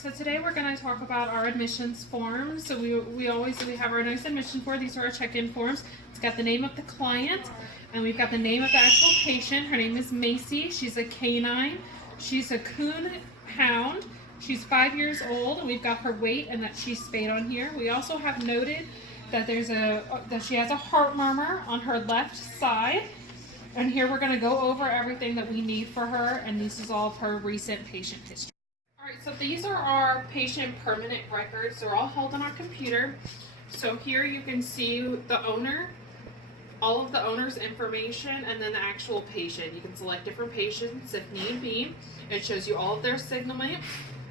So today we're going to talk about our admissions forms. So we have our nice admission form. These are our check-in forms. It's got the name of the client, and we've got the name of the actual patient. Her name is Macy. She's a canine. She's a coon hound. She's 5 years old, and we've got her weight and that she's spayed on here. We also have noted that that she has a heart murmur on her left side. And here we're going to go over everything that we need for her, and this is all of her recent patient history. Alright, so these are our patient permanent records. They're all held on our computer. So here you can see the owner, all of the owner's information, and then the actual patient. You can select different patients if need be. It shows you all of their signalement.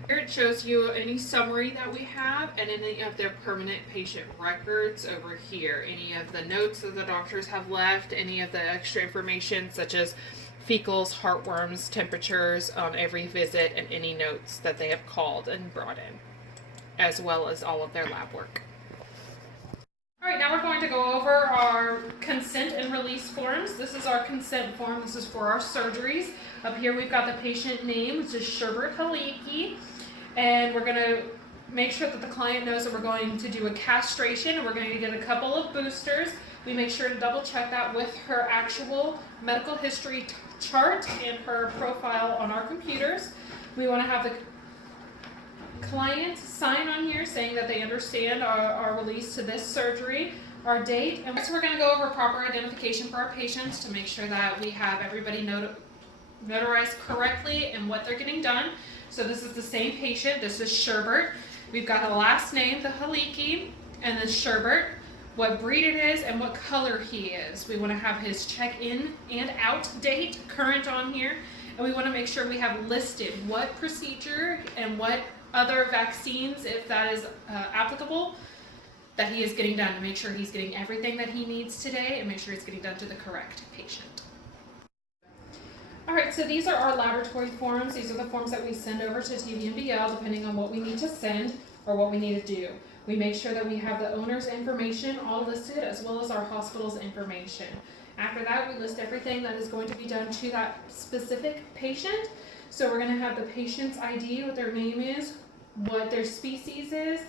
Here it shows you any summary that we have and any of their permanent patient records over here. Any of the notes that the doctors have left, any of the extra information such as fecals, heartworms, temperatures on every visit, and any notes that they have called and brought in, as well as all of their lab work. Alright, now we're going to go over our consent and release forms. This is our consent form. This is for our surgeries. Up here we've got the patient name, which is Sherbert Haliki. And we're going to make sure that the client knows that we're going to do a castration, and we're going to get a couple of boosters. We make sure to double check that with her actual medical history chart and her profile on our computers. We want to have the client sign on here saying that they understand our release to this surgery, our date. And so we're going to go over proper identification for our patients to make sure that we have everybody notarized correctly and what they're getting done. So this is the same patient. This is Sherbert. We've got a last name, the Haliki, and then Sherbert, what breed it is, and what color he is. We want to have his check-in and out date current on here, and we want to make sure we have listed what procedure and what other vaccines, if that is applicable, that he is getting done, to make sure he's getting everything that he needs today and make sure he's getting done to the correct patient. Alright, so these are our laboratory forms. These are the forms that we send over to TVNBL depending on what we need to send or what we need to do. We make sure that we have the owner's information all listed as well as our hospital's information. After that, we list everything that is going to be done to that specific patient. So we're going to have the patient's ID, what their name is, what their species is,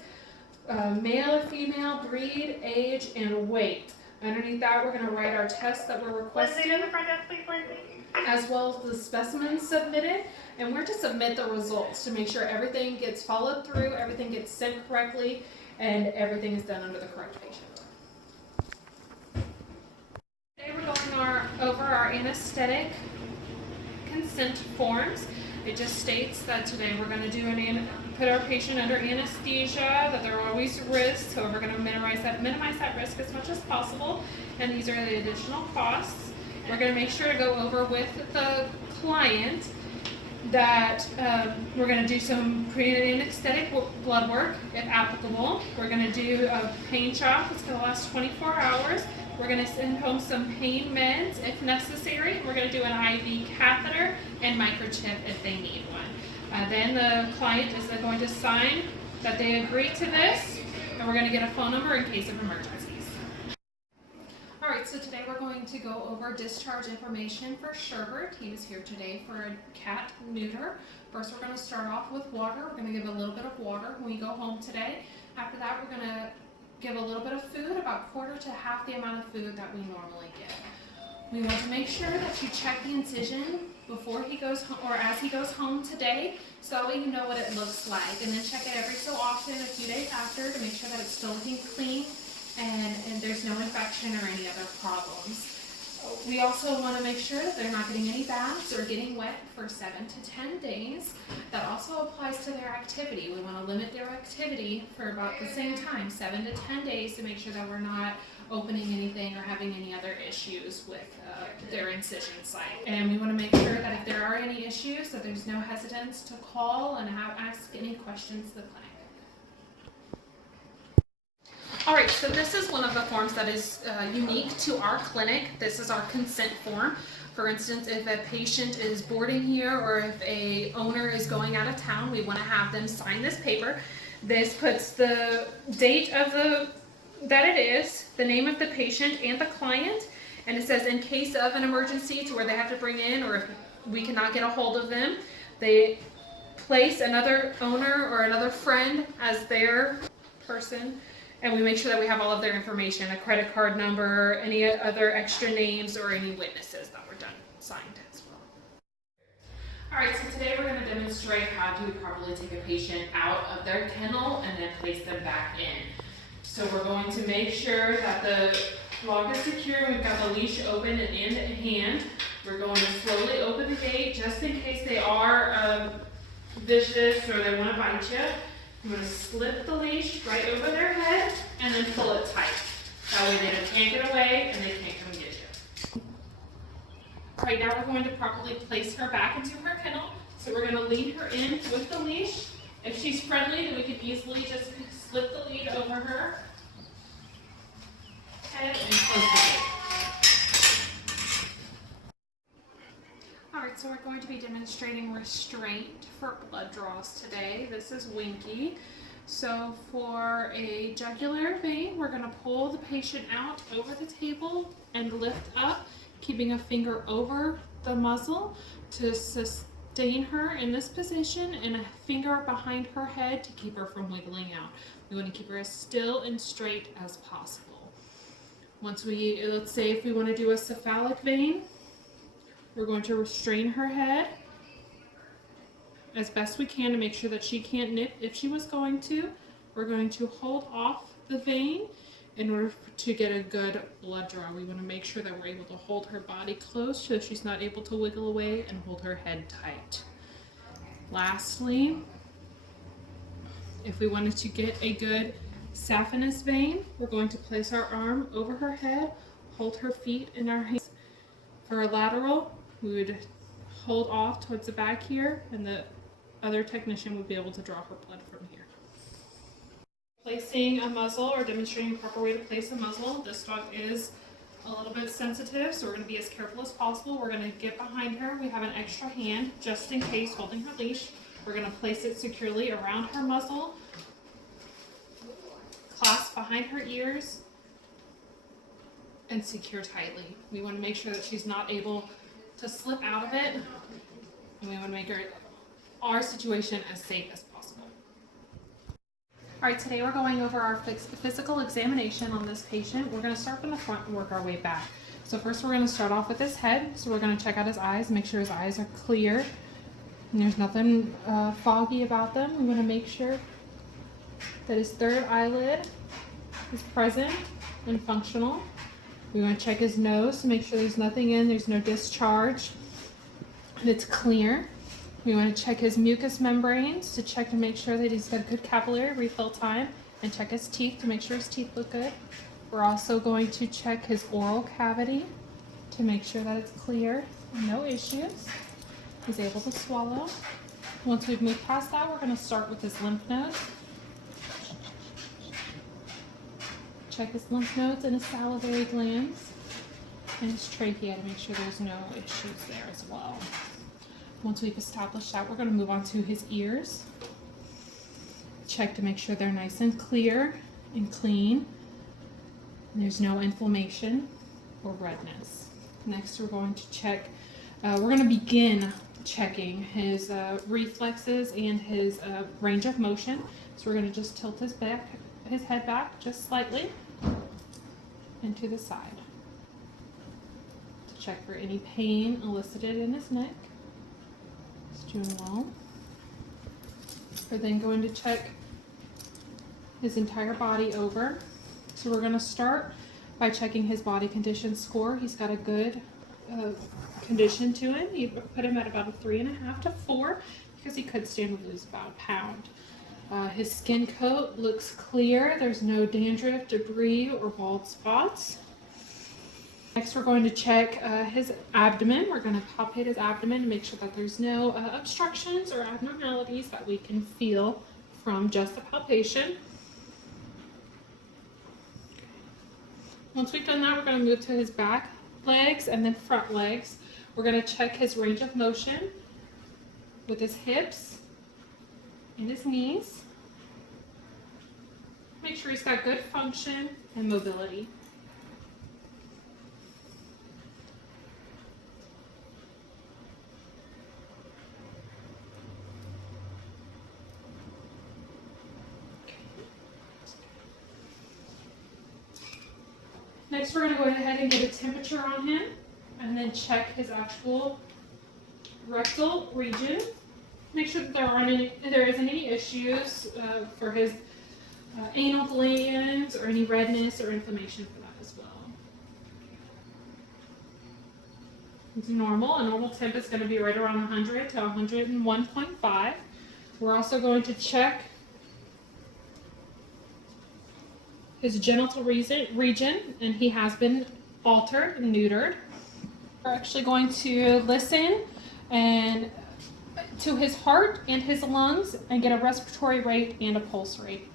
male or female, breed, age, and weight. Underneath that, we're going to write our tests that we're requesting, as well as the specimens submitted, and we're to submit the results to make sure everything gets followed through, everything gets sent correctly, and everything is done under the correct patient. Today we're going over our anesthetic consent forms. It just states that today we're going to put our patient under anesthesia, that there are always risks, so we're going to minimize that risk as much as possible, and these are the additional costs. We're going to make sure to go over with the client that we're going to do some pre-anesthetic blood work, if applicable. We're going to do a pain shock. It's going to last 24 hours. We're going to send home some pain meds if necessary. We're going to do an IV catheter and microchip if they need one. Then the client is going to sign that they agree to this, and we're going to get a phone number in case of emergencies. Alright, so today we're going to go over discharge information for Sherbert. He is here today for a cat neuter. First, we're going to start off with water. We're going to give a little bit of water when we go home today. After that, we're going to give a little bit of food, about quarter to half the amount of food that we normally give. We want to make sure that you check the incision before he goes home, or as he goes home today, so that way you know what it looks like. And then check it every so often, a few days after, to make sure that it's still looking clean and there's no infection or any other problems. We also want to make sure that they're not getting any baths or getting wet for 7 to 10 days. That also applies to their activity. We want to limit their activity for about the same time, 7 to 10 days, to make sure that we're not opening anything or having any other issues with their incision site. And we want to make sure that if there are any issues, that there's no hesitance to call and ask any questions to the clinic. Alright, so this is one of the forms that is unique to our clinic. This is our consent form. For instance, if a patient is boarding here or if a owner is going out of town, we want to have them sign this paper. This puts the date of that it is, the name of the patient and the client, and it says in case of an emergency to where they have to bring in, or if we cannot get a hold of them, they place another owner or another friend as their person, and we make sure that we have all of their information, a credit card number, any other extra names, or any witnesses that were done, signed as well. All right, so today we're going to demonstrate how to properly take a patient out of their kennel and then place them back in. So we're going to make sure that the lock is secure. We've got the leash open and in hand. We're going to slowly open the gate just in case they are vicious or they want to bite you. I'm going to slip the leash right over their head and then pull it tight. That way they can't get away and they can't come get you. Right now we're going to properly place her back into her kennel. So we're going to lead her in with the leash. If she's friendly, then we can easily just slip the lead over her head and close the gate. Alright, so we're going to be demonstrating restraint for blood draws today. This is Winky. So for a jugular vein, we're going to pull the patient out over the table and lift up, keeping a finger over the muzzle to sustain her in this position and a finger behind her head to keep her from wiggling out. We want to keep her as still and straight as possible. Once let's say if we want to do a cephalic vein, we're going to restrain her head as best we can to make sure that she can't nip if she was going to. We're going to hold off the vein in order to get a good blood draw. We want to make sure that we're able to hold her body close so she's not able to wiggle away, and hold her head tight. Lastly, if we wanted to get a good saphenous vein, we're going to place our arm over her head, hold her feet in our hands. For a lateral, we would hold off towards the back here, and the other technician would be able to draw her blood from here. Placing a muzzle, or demonstrating a proper way to place a muzzle. This dog is a little bit sensitive, so we're going to be as careful as possible. We're going to get behind her. We have an extra hand just in case holding her leash. We're going to place it securely around her muzzle, clasp behind her ears, and secure tightly. We want to make sure that she's not able to slip out of it, and we want to make our situation as safe as possible. Alright, today we're going over our physical examination on this patient. We're going to start from the front and work our way back. So first we're going to start off with his head. So we're going to check out his eyes, make sure his eyes are clear and there's nothing foggy about them. We want to make sure that his third eyelid is present and functional. We want to check his nose to make sure there's nothing in, there's no discharge, and it's clear. We want to check his mucous membranes to check to make sure that he's got good capillary refill time, and check his teeth to make sure his teeth look good. We're also going to check his oral cavity to make sure that it's clear, no issues. He's able to swallow. Once we've moved past that, we're going to start with his lymph nodes. Check his lymph nodes and his salivary glands and his trachea to make sure there's no issues there as well. Once we've established that, we're going to move on to his ears. Check to make sure they're nice and clear and clean. And there's no inflammation or redness. Next, we're going to check, we're going to begin checking his reflexes and his range of motion. So we're going to just tilt his head back just slightly and to the side to check for any pain elicited in his neck. He's doing well. We're then going to check his entire body over. So we're going to start by checking his body condition score. He's got a good condition to him. You put him at about a 3.5 to 4 because he could stand to lose about a pound. His skin coat looks clear. There's no dandruff, debris, or bald spots. Next, we're going to check his abdomen. We're going to palpate his abdomen to make sure that there's no obstructions or abnormalities that we can feel from just the palpation. Once we've done that, we're going to move to his back legs and then front legs. We're going to check his range of motion with his hips and his knees. Make sure he's got good function and mobility. Next, we're going to go ahead and get a temperature on him and then check his actual rectal region. Make sure that there isn't any issues for his anal glands or any redness or inflammation for that as well. It's normal. A normal temp is going to be right around 100 to 101.5. We're also going to check his genital region, and he has been altered and neutered. We're actually going to listen and to his heart and his lungs and get a respiratory rate and a pulse rate.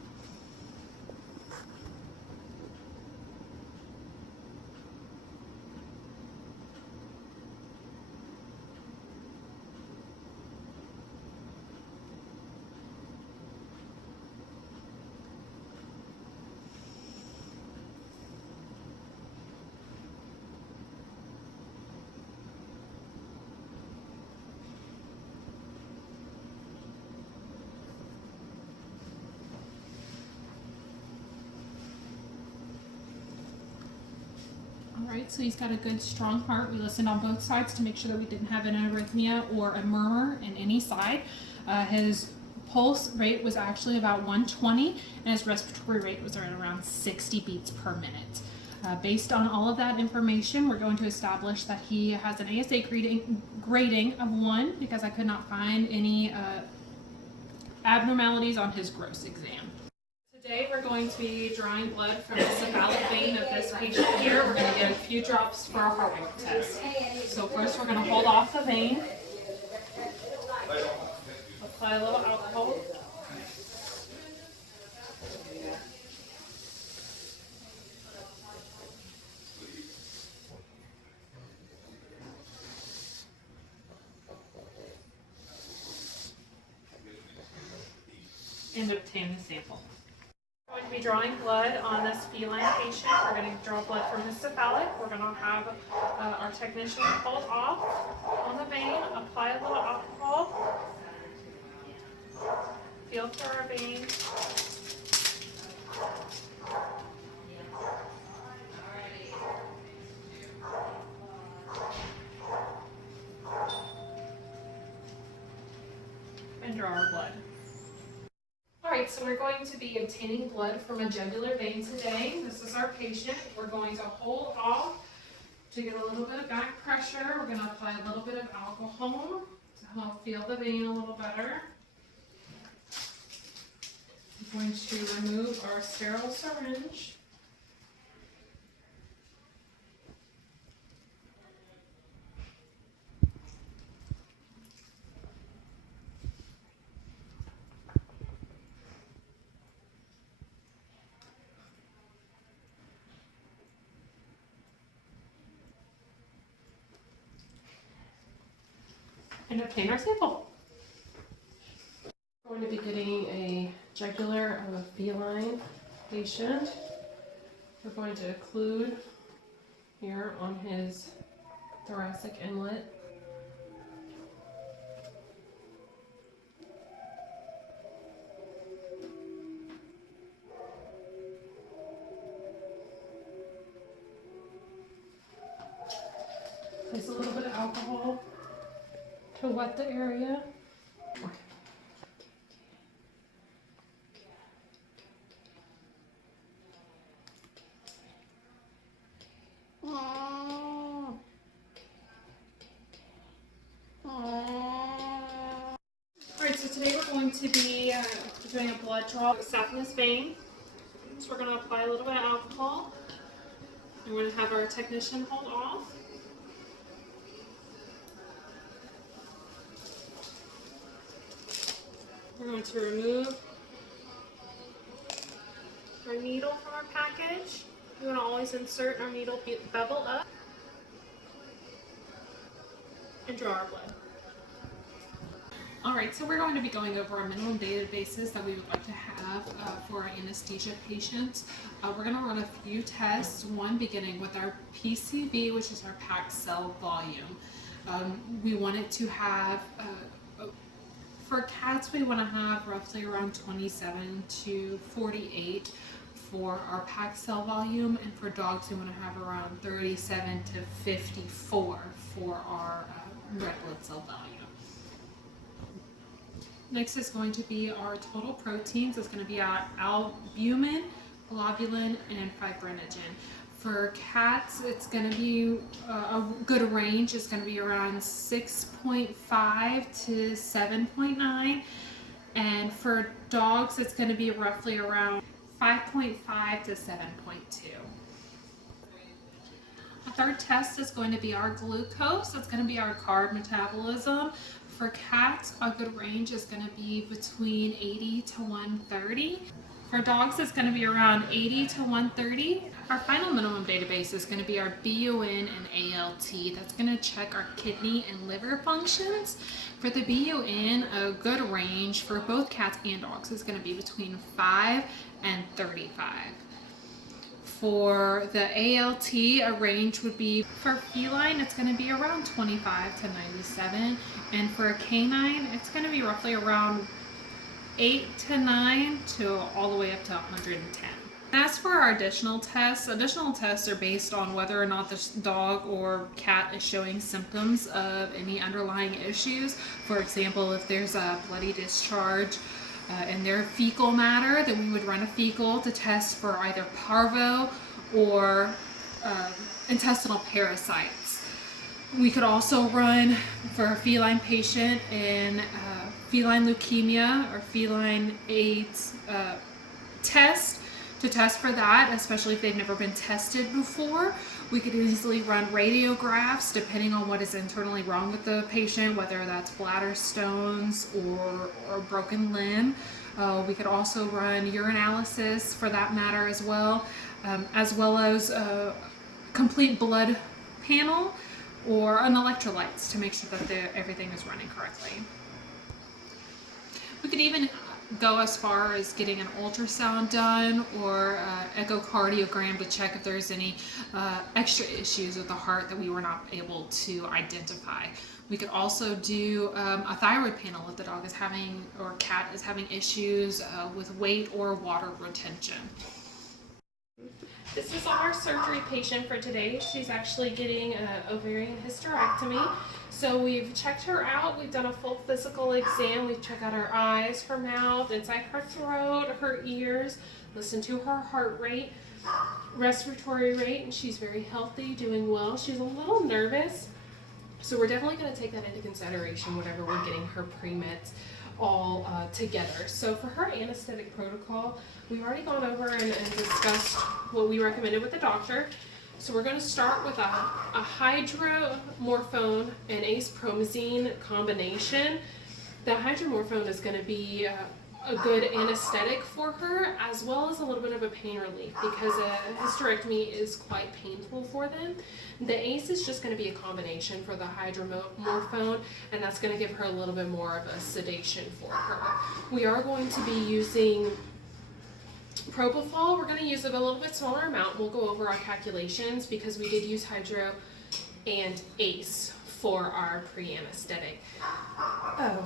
Alright, so he's got a good strong heart. We listened on both sides to make sure that we didn't have an arrhythmia or a murmur in any side. His pulse rate was actually about 120 and his respiratory rate was right around 60 beats per minute. Based on all of that information, we're going to establish that he has an ASA grading of 1 because I could not find any abnormalities on his gross exam. Today we're going to be drawing blood from the cephalic vein of this patient here. We're going to get a few drops for our heart rate test. So first we're going to hold off the vein, apply a little alcohol. And obtain the sample. We're going to be drawing blood on this feline patient. We're going to draw blood from his cephalic. We're going to have our technician hold off on the vein, apply a little alcohol, feel for our vein. And draw our blood. Alright, so we're going to be obtaining blood from a jugular vein today. This is our patient. We're going to hold off to get a little bit of back pressure. We're going to apply a little bit of alcohol to help feel the vein a little better. I'm going to remove our sterile syringe. And obtain our sample. We're going to be getting a jugular of a feline patient. We're going to occlude here on his thoracic inlet. Place a little bit of alcohol to wet the area. Alright, so today we're going to be doing a blood draw of the saphenous vein. So we're going to apply a little bit of alcohol. And we're going to have our technician hold off. We're going to remove our needle from our package. We want to always insert our needle bevel up and draw our blood. Alright, so we're going to be going over our minimum databases that we would like to have for our anesthesia patients. We're going to run a few tests, one beginning with our PCV, which is our packed cell volume. We want it to have for cats, we want to have roughly around 27 to 48. for our packed cell volume, and for dogs we want to have around 37 to 54 for our red blood cell volume. Next is going to be our total proteins. It's going to be our albumin, globulin, and fibrinogen. For cats, it's going to be a good range. It's going to be around 6.5 to 7.9. And for dogs, it's going to be roughly around 5.5 to 7.2. A third test is going to be our glucose. It's going to be our carb metabolism. For cats, a good range is going to be between 80 to 130. For dogs, it's going to be around 80 to 130. Our final minimum database is going to be our BUN and ALT. That's going to check our kidney and liver functions. For the BUN, a good range for both cats and dogs is going to be between 5 and 35. For the ALT, a range would be, for feline, it's going to be around 25 to 97. And for a canine, it's going to be roughly around 8 to 9 to all the way up to 110. As for our additional tests are based on whether or not this dog or cat is showing symptoms of any underlying issues. For example, if there's a bloody discharge in their fecal matter, then we would run a fecal to test for either parvo or intestinal parasites. We could also run for a feline patient in feline leukemia or feline AIDS test to test for that, especially if they've never been tested before. We could easily run radiographs depending on what is internally wrong with the patient, whether that's bladder stones or a broken limb. We could also run urinalysis for that matter as well as a complete blood panel or an electrolytes to make sure that everything is running correctly. We could even go as far as getting an ultrasound done or echocardiogram to check if there's any extra issues with the heart that we were not able to identify. We could also do a thyroid panel if the dog is having or cat is having issues with weight or water retention. This is our surgery patient for today. She's actually getting an ovarian hysterectomy. So we've checked her out. We've done a full physical exam. We've checked out her eyes, her mouth, inside her throat, her ears, listened to her heart rate, respiratory rate, and she's very healthy, doing well. She's a little nervous, so we're definitely going to take that into consideration whenever we're getting her pre-meds all together. So for her anesthetic protocol, we've already gone over and discussed what we recommended with the doctor. So we're going to start with a hydromorphone and acepromazine combination. The hydromorphone is going to be a good anesthetic for her, as well as a little bit of a pain relief, because a hysterectomy is quite painful for them. The ACE is just going to be a combination for the hydromorphone, and that's going to give her a little bit more of a sedation for her. We are going to be using propofol. We're going to use it a little bit smaller amount. We'll go over our calculations because we did use hydro and ACE for our pre-anesthetic.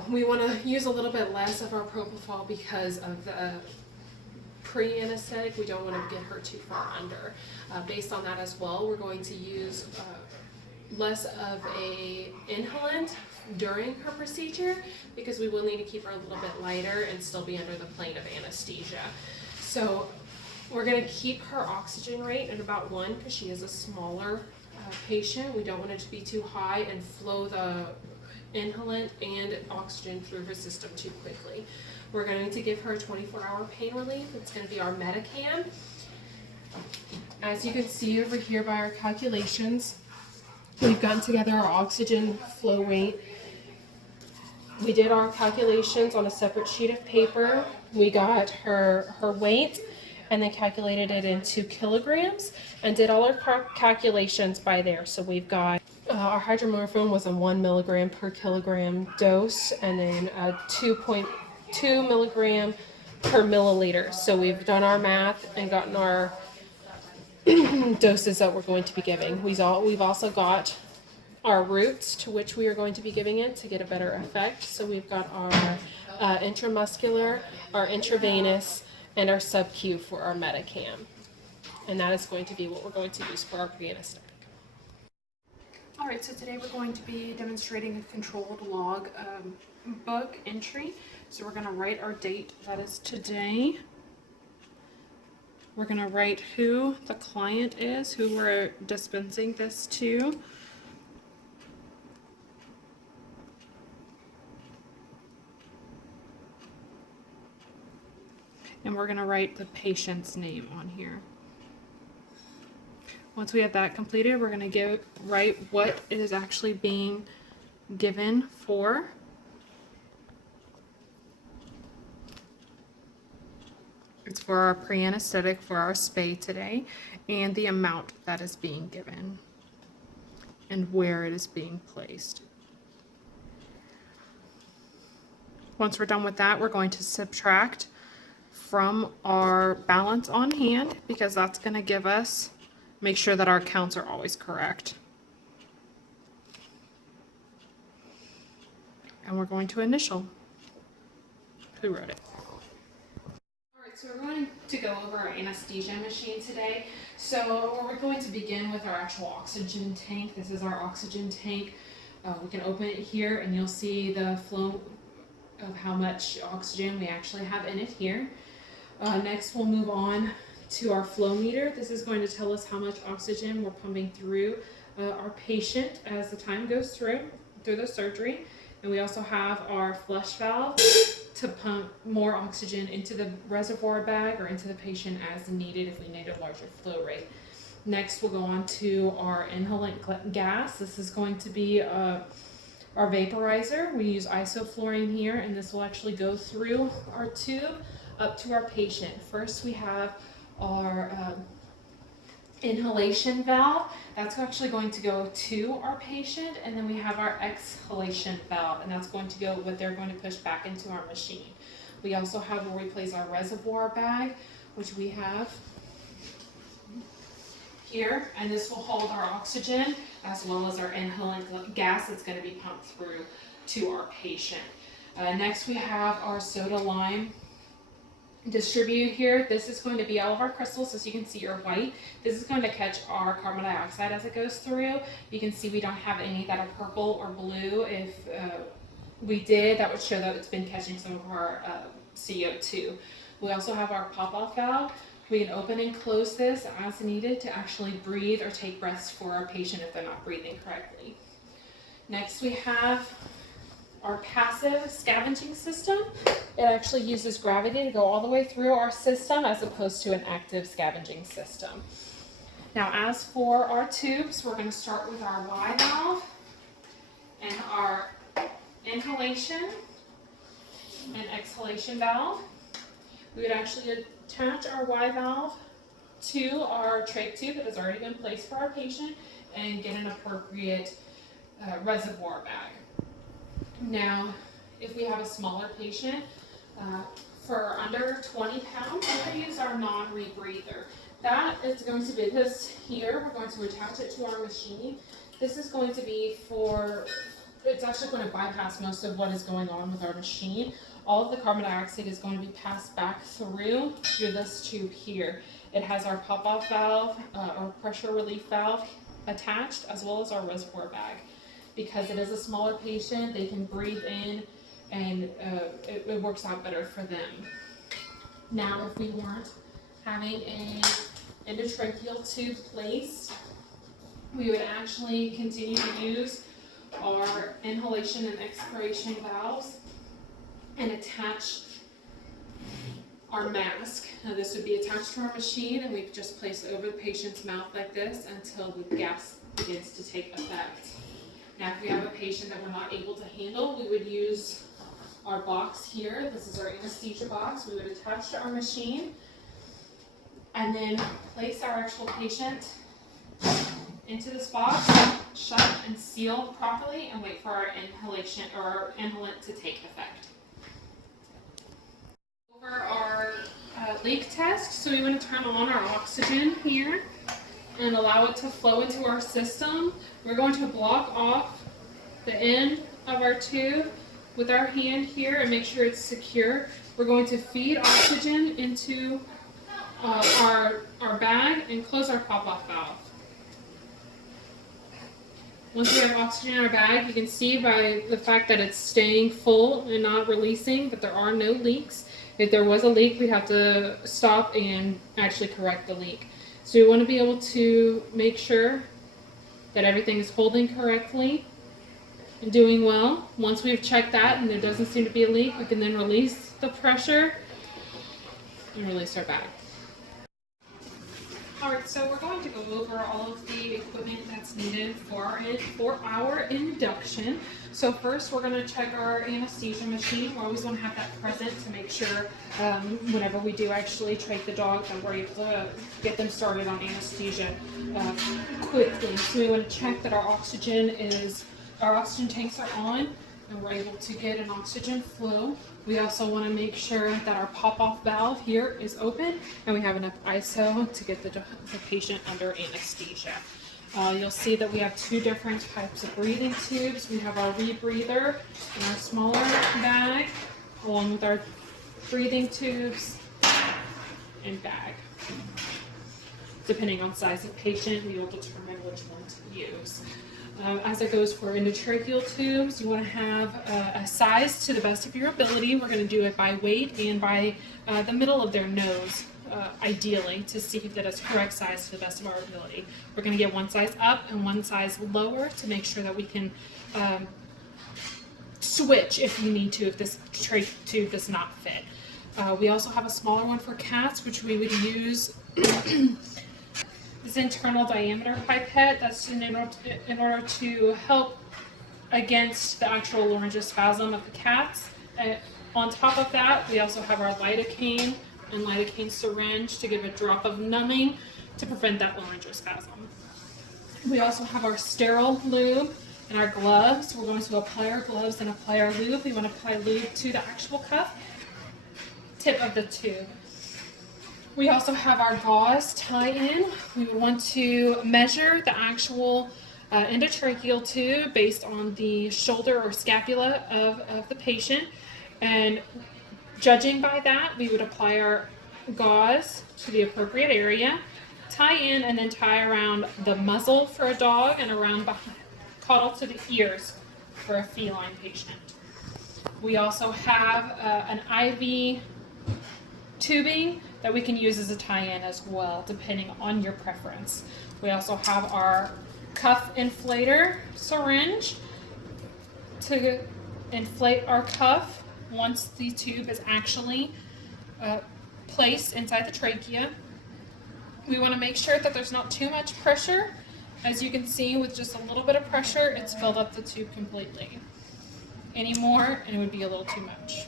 We want to use a little bit less of our propofol because of the pre-anesthetic. We don't want to get her too far under. Based on that as well, we're going to use less of a inhalant during her procedure because we will need to keep her a little bit lighter and still be under the plane of anesthesia. So we're going to keep her oxygen rate at about 1 because she is a smaller patient. We don't want it to be too high and flow the inhalant and oxygen through her system too quickly. We're going to give her a 24-hour pain relief. It's going to be our Metacam. As you can see over here by our calculations, we've gotten together our oxygen flow rate. We did our calculations on a separate sheet of paper. We got her weight and then calculated it into kilograms and did all our calculations by there. So we've got our hydromorphone was a 1 milligram per kilogram dose, and then a 2.2 milligram per milliliter. So we've done our math and gotten our doses that we're going to be giving. We've also got our routes to which we are going to be giving it to get a better effect. So we've got our intramuscular, our intravenous, and our sub-Q for our Metacam. And that is going to be what we're going to use for our pre-anesthetic. All right, so today we're going to be demonstrating a controlled log book entry. So we're going to write our date, that is today. We're going to write who the client is, who we're dispensing this to. And we're going to write the patient's name on here. Once we have that completed, we're going to write what it is actually being given for. It's for our pre-anesthetic for our spay today, and the amount that is being given and where it is being placed. Once we're done with that, we're going to subtract from our balance on hand, because that's going to give us, make sure that our counts are always correct. And we're going to initial who wrote it. So we're going to go over our anesthesia machine today. So we're going to begin with our actual oxygen tank. This is our oxygen tank. We can open it here and you'll see the flow of how much oxygen we actually have in it here. Next we'll move on to our flow meter. This is going to tell us how much oxygen we're pumping through our patient as the time goes through the surgery. And we also have our flush valve to pump more oxygen into the reservoir bag or into the patient as needed if we need a larger flow rate. Next, we'll go on to our inhalant gas. This is going to be our vaporizer. We use isoflurane here, and this will actually go through our tube up to our patient. First, we have our inhalation valve. That's actually going to go to our patient, and then we have our exhalation valve, and that's going to go what they're going to push back into our machine. We also have where we place our reservoir bag, which we have here, and this will hold our oxygen as well as our inhalant gas that's going to be pumped through to our patient. Next we have our soda lime distribute here. This is going to be all of our crystals. As you can see, are white. This is going to catch our carbon dioxide as it goes through. You can see we don't have any that are purple or blue. If we did, that would show that it's been catching some of our CO2. We also have our pop-off valve. We can open and close this as needed to actually breathe or take breaths for our patient if they're not breathing correctly. Next we have our passive scavenging system. It actually uses gravity to go all the way through our system as opposed to an active scavenging system. Now, as for our tubes, we're going to start with our Y valve and our inhalation and exhalation valve. We would actually attach our Y valve to our trach tube that has already been placed for our patient and get an appropriate reservoir bag. Now, if we have a smaller patient, for under 20 pounds, we're going to use our non-rebreather. That is going to be this here. We're going to attach it to our machine. This is going to be it's actually going to bypass most of what is going on with our machine. All of the carbon dioxide is going to be passed back through this tube here. It has our pop-off valve, or pressure relief valve attached, as well as our reservoir bag. Because it is a smaller patient, they can breathe in, and it works out better for them. Now, if we weren't having an endotracheal tube placed, we would actually continue to use our inhalation and expiration valves and attach our mask. Now, this would be attached to our machine, and we just place it over the patient's mouth like this until the gas begins to take effect. Now, if we have a patient that we're not able to handle, we would use our box here. This is our anesthesia box. We would attach to our machine and then place our actual patient into this box, shut and seal properly, and wait for our inhalation or our inhalant to take effect. Over our leak test, so we want to turn on our oxygen here and allow it to flow into our system. We're going to block off the end of our tube with our hand here and make sure it's secure we're going to feed oxygen into our bag and close our pop-off valve. Once we have oxygen in our bag, you can see by the fact that it's staying full and not releasing that there are no leaks. If there was a leak, we'd have to stop and actually correct the leak. So we want to be able to make sure that everything is holding correctly and doing well. Once we've checked that and there doesn't seem to be a leak, we can then release the pressure and release our bag. Alright, so we're going to go over all of the equipment that's needed for our induction. So first we're going to check our anesthesia machine. We always want to have that present to make sure whenever we do actually trach the dog that we're able to get them started on anesthesia quickly. So we want to check that our oxygen tanks are on and we're able to get an oxygen flow. We also want to make sure that our pop-off valve here is open and we have enough ISO to get the patient under anesthesia. You'll see that we have two different types of breathing tubes. We have our rebreather in our smaller bag, along with our breathing tubes and bag. Depending on size of patient, we will determine which one to use. As it goes for endotracheal tubes, you want to have a size to the best of your ability. We're going to do it by weight and by the middle of their nose, ideally, to see that it's correct size to the best of our ability. We're going to get one size up and one size lower to make sure that we can switch if we need to, if this trach tube does not fit. We also have a smaller one for cats, which we would use this internal diameter pipette. That's in order to help against the actual laryngospasm of the cats. On top of that, we also have our lidocaine and lidocaine syringe to give a drop of numbing to prevent that laryngospasm. We also have our sterile lube and our gloves. We're going to apply our gloves and apply our lube. We want to apply lube to the actual cuff tip of the tube. We also have our gauze tie-in. We want to measure the actual endotracheal tube based on the shoulder or scapula of the patient, and judging by that, we would apply our gauze to the appropriate area, tie in, and then tie around the muzzle for a dog and around behind, caudal to the ears for a feline patient. We also have an IV tubing that we can use as a tie-in as well, depending on your preference. We also have our cuff inflator syringe to inflate our cuff once the tube is actually placed inside the trachea. We want to make sure that there's not too much pressure. As you can see, with just a little bit of pressure, it's filled up the tube completely. Any more, and it would be a little too much.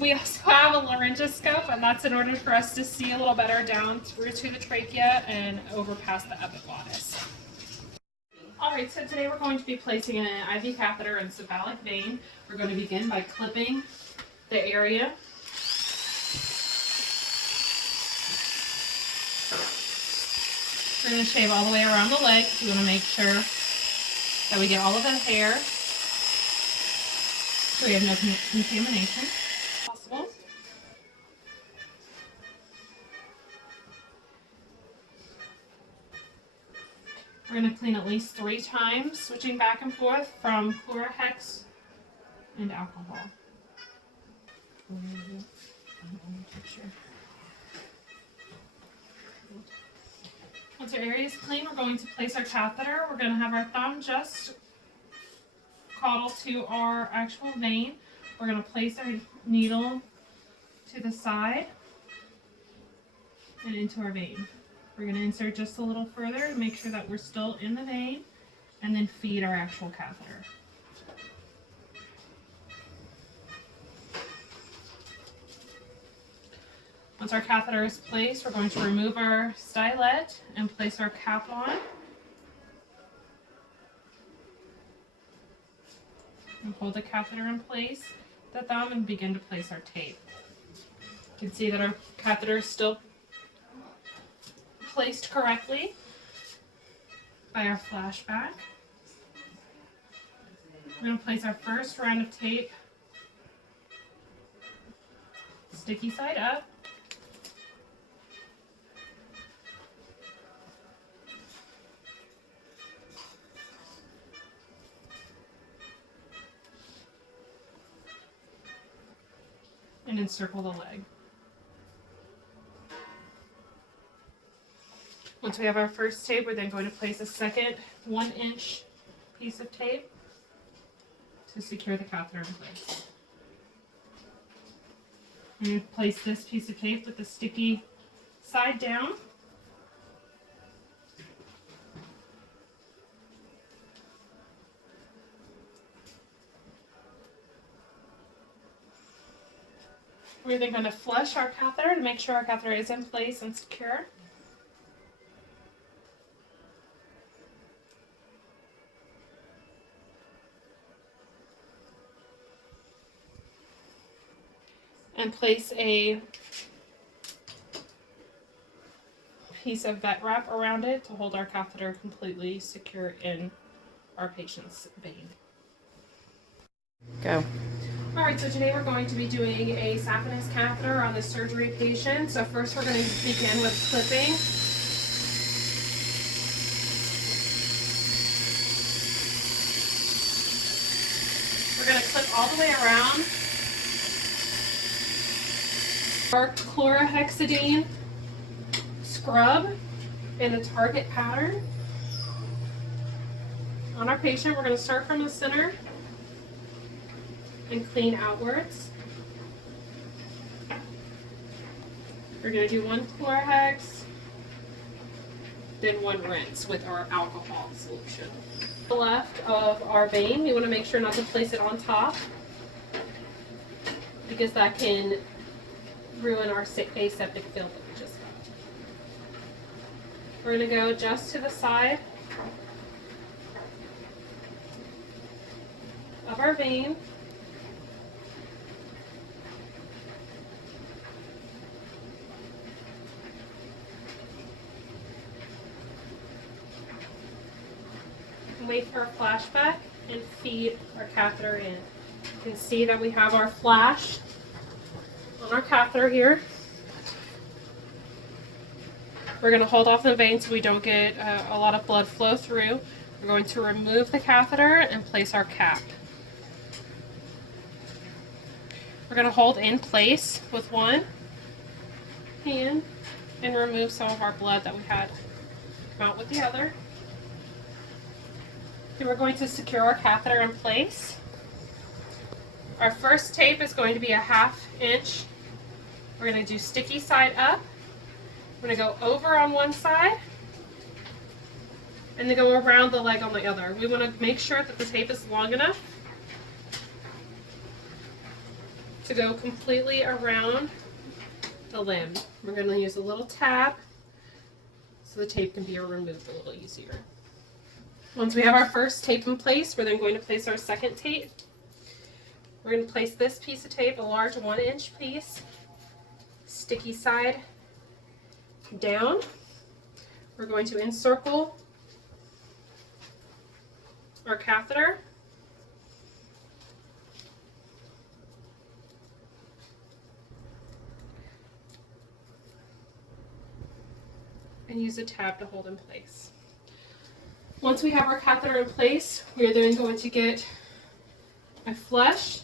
We also have a laryngoscope, and that's in order for us to see a little better down through to the trachea and over past the epiglottis. Alright, so today we're going to be placing an IV catheter in cephalic vein. We're going to begin by clipping the area. We're going to shave all the way around the leg. We want to make sure that we get all of the hair so we have no contamination possible. We're going to clean at least 3 times, switching back and forth from Chlorohex and alcohol. Once our area is clean, we're going to place our catheter. We're going to have our thumb just caudal to our actual vein. We're going to place our needle to the side and into our vein. We're going to insert just a little further to make sure that we're still in the vein, and then feed our actual catheter. Once our catheter is placed, we're going to remove our stylet and place our cap on. And hold the catheter in place, the thumb, and begin to place our tape. You can see that our catheter is still placed correctly by our flashback. We're going to place our first round of tape sticky side up. And encircle the leg. Once we have our first tape, we're then going to place a second 1-inch piece of tape to secure the catheter in place. I'm going to place this piece of tape with the sticky side down. We're then going to flush our catheter to make sure our catheter is in place and secure. And place a piece of vet wrap around it to hold our catheter completely secure in our patient's vein. Go. Alright, so today we're going to be doing a saphenous catheter on the surgery patient. So first we're going to begin with clipping. We're going to clip all the way around. Our chlorhexidine scrub in a target pattern. On our patient, we're going to start from the center and clean outwards. We're going to do 1 chlorhex, then 1 rinse with our alcohol solution. The left of our vein, we want to make sure not to place it on top because that can ruin our aseptic field that we just got. We're going to go just to the side of our vein. Wait for a flashback and feed our catheter in. You can see that we have our flash on our catheter here. We're going to hold off the vein so we don't get a lot of blood flow through. We're going to remove the catheter and place our cap. We're going to hold in place with one hand and remove some of our blood that we had come out with the other. Then we're going to secure our catheter in place. Our first tape is going to be a 1/2 inch. We're going to do sticky side up. We're going to go over on one side and then go around the leg on the other. We want to make sure that the tape is long enough to go completely around the limb. We're going to use a little tab so the tape can be removed a little easier. Once we have our first tape in place, we're then going to place our second tape. We're going to place this piece of tape, a large 1-inch piece, sticky side down. We're going to encircle our catheter. And use a tab to hold in place. Once we have our catheter in place, we are then going to get a flush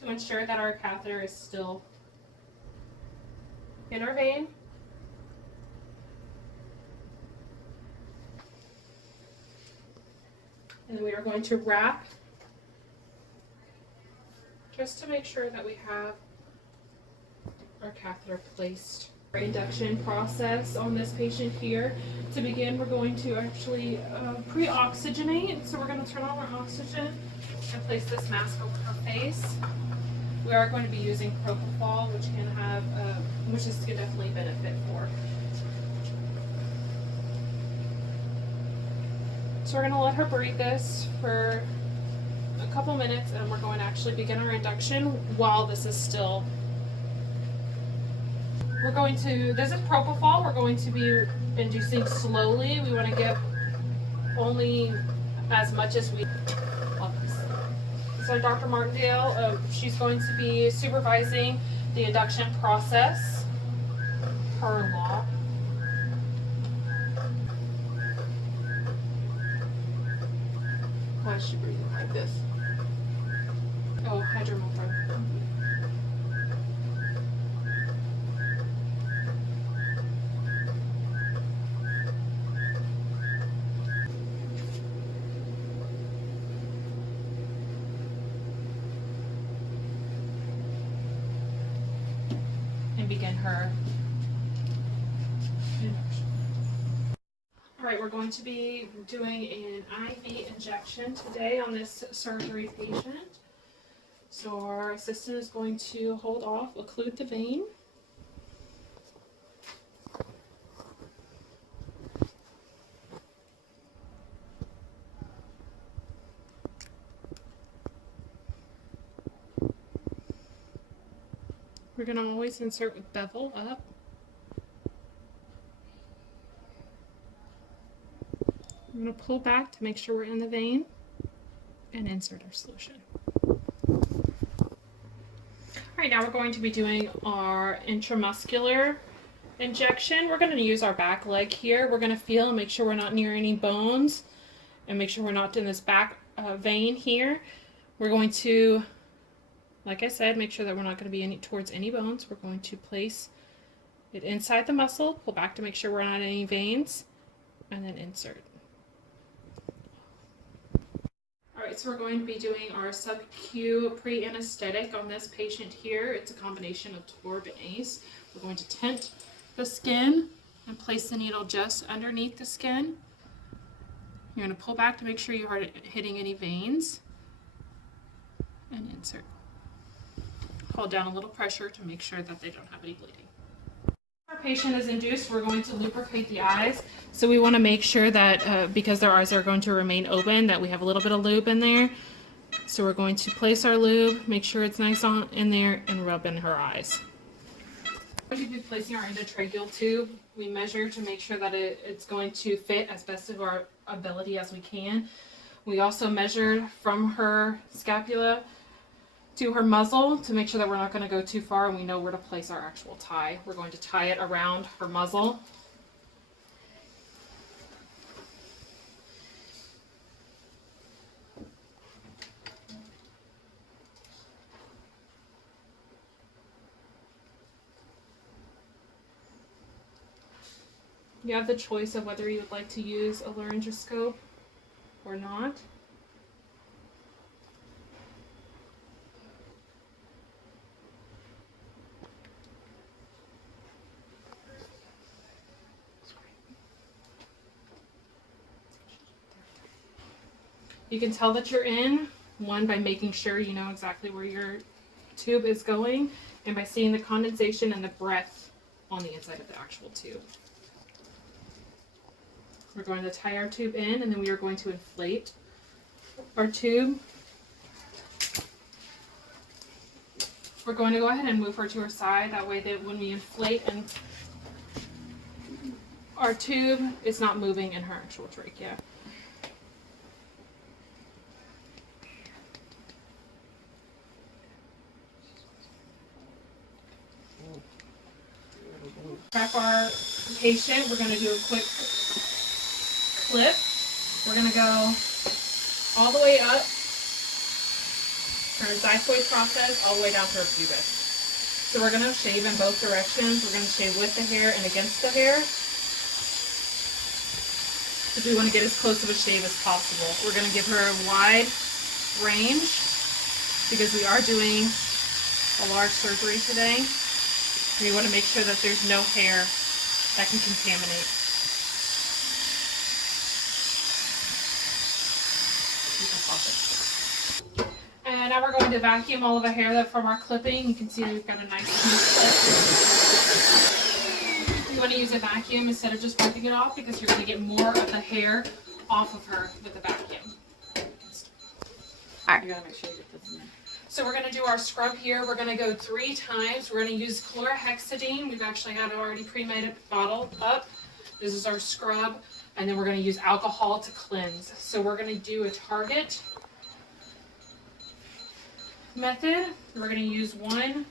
to ensure that our catheter is still in our vein. And then we are going to wrap just to make sure that we have our catheter placed. Our induction process on this patient here. To begin, we're going to actually pre-oxygenate. So we're going to turn on our oxygen and place this mask over her face. We are going to be using propofol, which can have, which is can definitely benefit for. So we're going to let her breathe this for a couple minutes, and we're going to actually begin our induction while this is still. We're going to, this is propofol, we're going to be inducing slowly. We want to give only as much as we love this. So Dr. Martindale, she's going to be supervising the induction process per law. Why is she breathing like this? Oh, hydromorphone. And begin her induction. All right, we're going to be doing an IV injection today on this surgery patient. So our assistant is going to hold off, occlude the vein. We're going to always insert with bevel up. I'm going to pull back to make sure we're in the vein and insert our solution. All right, now we're going to be doing our intramuscular injection. We're going to use our back leg here. We're going to feel and make sure we're not near any bones and make sure we're not in this back vein here. We're going to, like I said, make sure that we're not going to be towards any bones. We're going to place it inside the muscle, pull back to make sure we're not in any veins, and then insert. Alright, so we're going to be doing our sub-Q pre-anesthetic on this patient here. It's a combination of Torb and ACE. We're going to tent the skin and place the needle just underneath the skin. You're going to pull back to make sure you aren't hitting any veins and insert. Hold down a little pressure to make sure that they don't have any bleeding. Our patient is induced, we're going to lubricate the eyes. So we want to make sure that because their eyes are going to remain open, that we have a little bit of lube in there. So we're going to place our lube, make sure it's nice on in there, and rub in her eyes. We're going to be placing our endotracheal tube. We measure to make sure that it's going to fit as best of our ability as we can. We also measured from her scapula to her muzzle to make sure that we're not going to go too far, and we know where to place our actual tie. We're going to tie it around her muzzle. You have the choice of whether you would like to use a laryngoscope or not. You can tell that you're in, one, by making sure you know exactly where your tube is going, and by seeing the condensation and the breath on the inside of the actual tube. We're going to tie our tube in, and then we are going to inflate our tube. We're going to go ahead and move her to her side, that way that when we inflate and our tube is not moving in her actual trachea. Prep our patient. We're going to do a quick clip. We're going to go all the way up her xiphoid process, all the way down to her pubis. So we're going to shave in both directions. We're going to shave with the hair and against the hair. Because we want to get as close of a shave as possible. We're going to give her a wide range because we are doing a large surgery today. We want to make sure that there's no hair that can contaminate. And now we're going to vacuum all of the hair from our clipping. You can see we've got a nice smooth clip. You want to use a vacuum instead of just wiping it off because you're going to get more of the hair off of her with the vacuum. All right. You gotta make sure you get this in there. So we're going to do our scrub here. We're going to go 3 times. We're going to use chlorhexidine. We've actually had it already pre-made bottled up. This is our scrub. And then we're going to use alcohol to cleanse. So we're going to do a target method, we're going to use one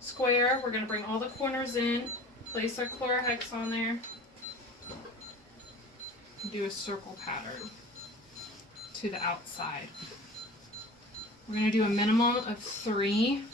square. We're going to bring all the corners in, place our Chlorohex on there, and do a circle pattern to the outside. We're going to do a minimum of 3.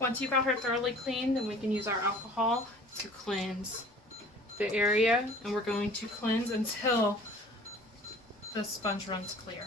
Once you've got her thoroughly cleaned, then we can use our alcohol to cleanse the area, and we're going to cleanse until the sponge runs clear.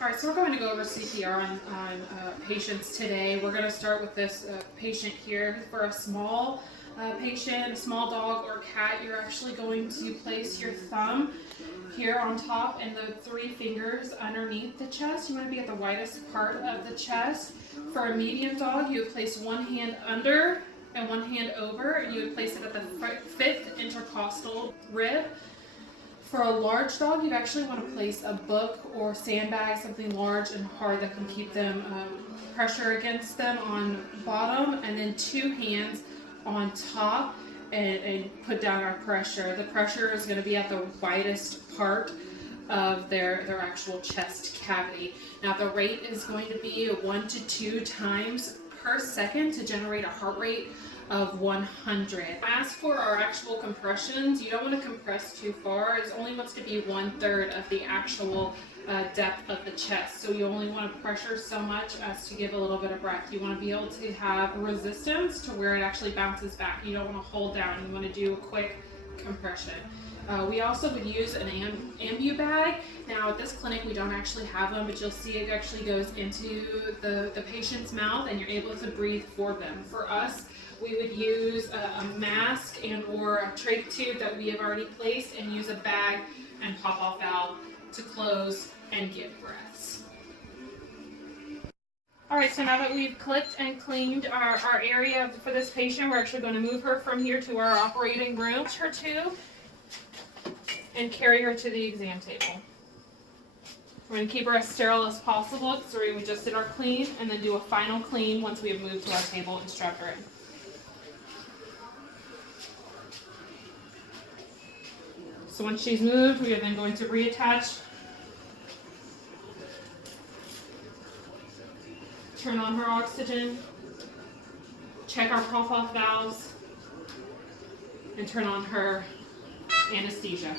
All right, so we're going to go over CPR on patients today. We're going to start with this patient here. For a small patient, a small dog or cat, you're actually going to place your thumb here on top and the 3 fingers underneath the chest. You want to be at the widest part of the chest. For a medium dog, you would place one hand under and one hand over, and you would place it at the 5th intercostal rib. For a large dog, you actually want to place a book or sandbag, something large and hard that can keep them pressure against them on bottom, and then 2 hands on top and put down our pressure. The pressure is going to be at the widest part of their actual chest cavity. Now the rate is going to be 1 to 2 times per second to generate a heart rate of 100. As for our actual compressions, you don't want to compress too far. It only wants to be 1/3 of the actual depth of the chest. So you only want to pressure so much as to give a little bit of breath. You want to be able to have resistance to where it actually bounces back. You don't want to hold down. You want to do a quick compression. We also would use an ambu bag. Now at this clinic we don't actually have them, but you'll see it actually goes into the patient's mouth and you're able to breathe for them. For us, we would use a mask and or a trach tube that we have already placed and use a bag and pop-off valve to close and give breaths. Alright, so now that we've clipped and cleaned our area for this patient, we're actually going to move her from here to our operating room. Her tube and carry her to the exam table. We're going to keep her as sterile as possible because we just did our clean, and then do a final clean once we have moved to our table and strapped her in. So once she's moved, we are then going to reattach, turn on her oxygen, check our pop-off valves, and turn on her anesthesia,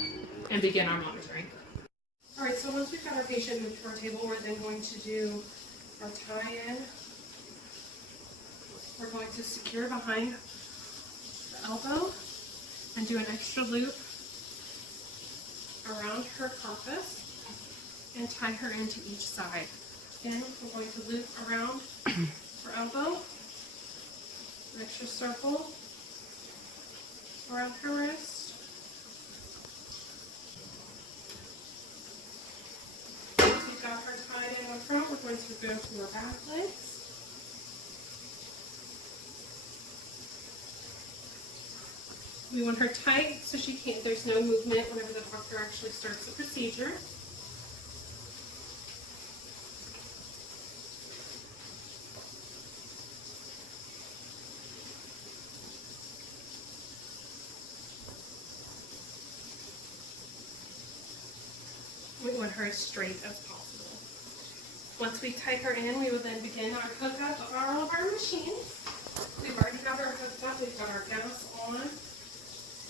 and begin our monitoring. All right, so once we've got our patient moved to our table, we're then going to do our tie-in. We're going to secure behind the elbow and do an extra loop around her compass and tie her into each side. Again, we're going to loop around her elbow, an extra circle around her wrist. Got her tied in on front, we're going to go to her back legs. We want her tight so there's no movement whenever the doctor actually starts the procedure. We want her as straight as possible. Once we tie her in, we will then begin our hookup of all of our machines. We've already got our hooked up. We've got our gas on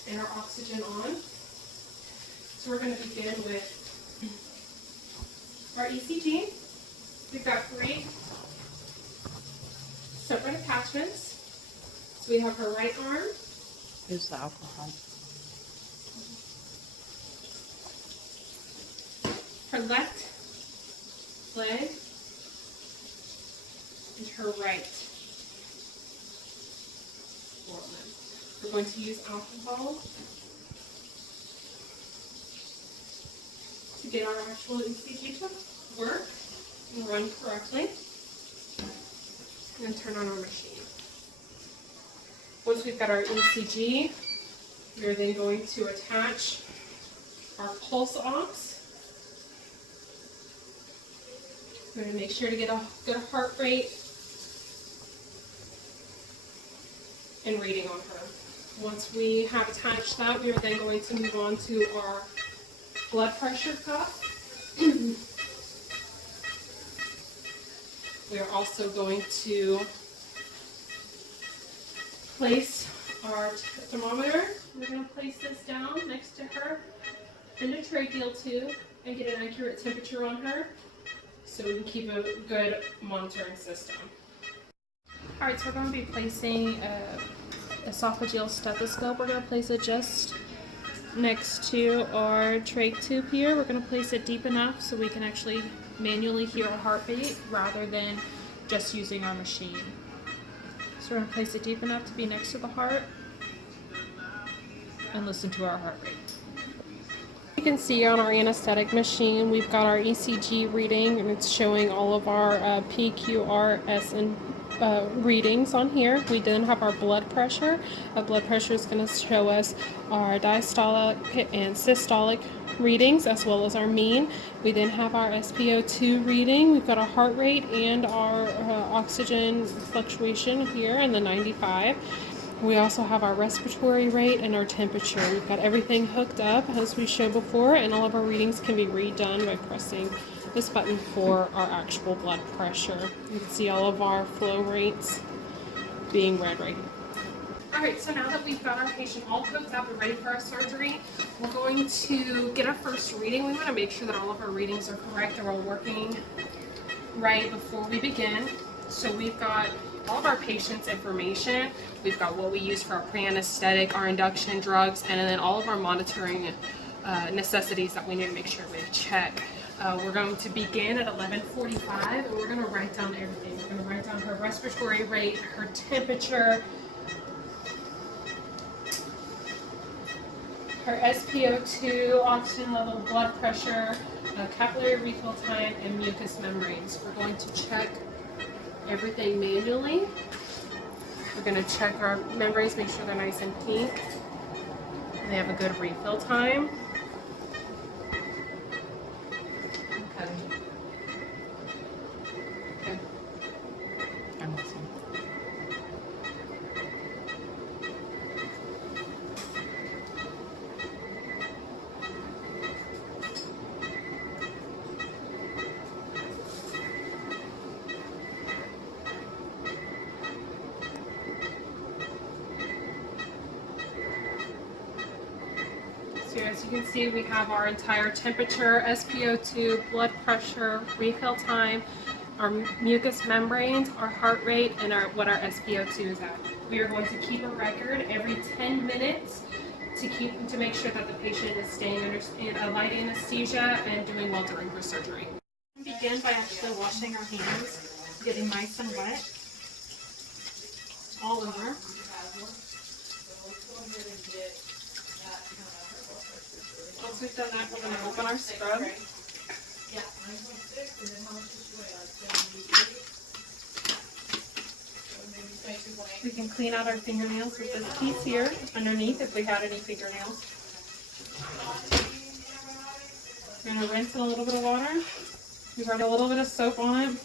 and our oxygen on. So we're going to begin with our ECG. We've got 3 separate attachments. So we have her right arm, Here's the alcohol. Her left leg and her right forearm. We're going to use alcohol to get our actual ECG to work and run correctly, and then turn on our machine. Once we've got our ECG, we are then going to attach our pulse ox. We're going to make sure to get a good heart rate and reading on her. Once we have attached that, we are then going to move on to our blood pressure cuff. We are also going to place our thermometer. We're going to place this down next to her endotracheal tube and get an accurate temperature on her so we can keep a good monitoring system. Alright, so we're going to be placing an esophageal stethoscope. We're going to place it just next to our trach tube here. We're going to place it deep enough so we can actually manually hear our heartbeat rather than just using our machine. So we're going to place it deep enough to be next to the heart and listen to our heart rate. You can see on our anesthetic machine we've got our ECG reading, and it's showing all of our P, Q, R, S, and readings on here. We then have our blood pressure. Our blood pressure is going to show us our diastolic and systolic readings as well as our mean. We then have our SpO2 reading. We've got our heart rate and our oxygen fluctuation here in the 95. We also have our respiratory rate and our temperature. We've got everything hooked up as we showed before, and all of our readings can be redone by pressing this button for our actual blood pressure. You can see all of our flow rates being read right here. Alright, so now that we've got our patient all hooked up and ready for our surgery, we're going to get our first reading. We want to make sure that all of our readings are correct, they're all working right before we begin. So we've got all of our patients' information. We've got what we use for our pre-anesthetic, our induction drugs, and then all of our monitoring necessities that we need to make sure we check. We're going to begin at 11:45, and we're going to write down everything. We're going to write down her respiratory rate, her temperature, her SpO2, oxygen level, blood pressure, capillary refill time, and mucous membranes. We're going to check everything manually. We're going to check our membranes, make sure they're nice and pink. And they have a good refill time. Okay. Okay. I'm listening. So as you can see, we have our entire temperature, SpO2, blood pressure, refill time, our mucous membranes, our heart rate, and what our SpO2 is at. We are going to keep a record every 10 minutes to make sure that the patient is staying under light anesthesia and doing well during her surgery. We begin by actually washing our hands, getting nice and wet all over. Once we've done that, we're going to open our scrub. We can clean out our fingernails with this piece here underneath if we had any fingernails. We're going to rinse in a little bit of water. We've got a little bit of soap on it.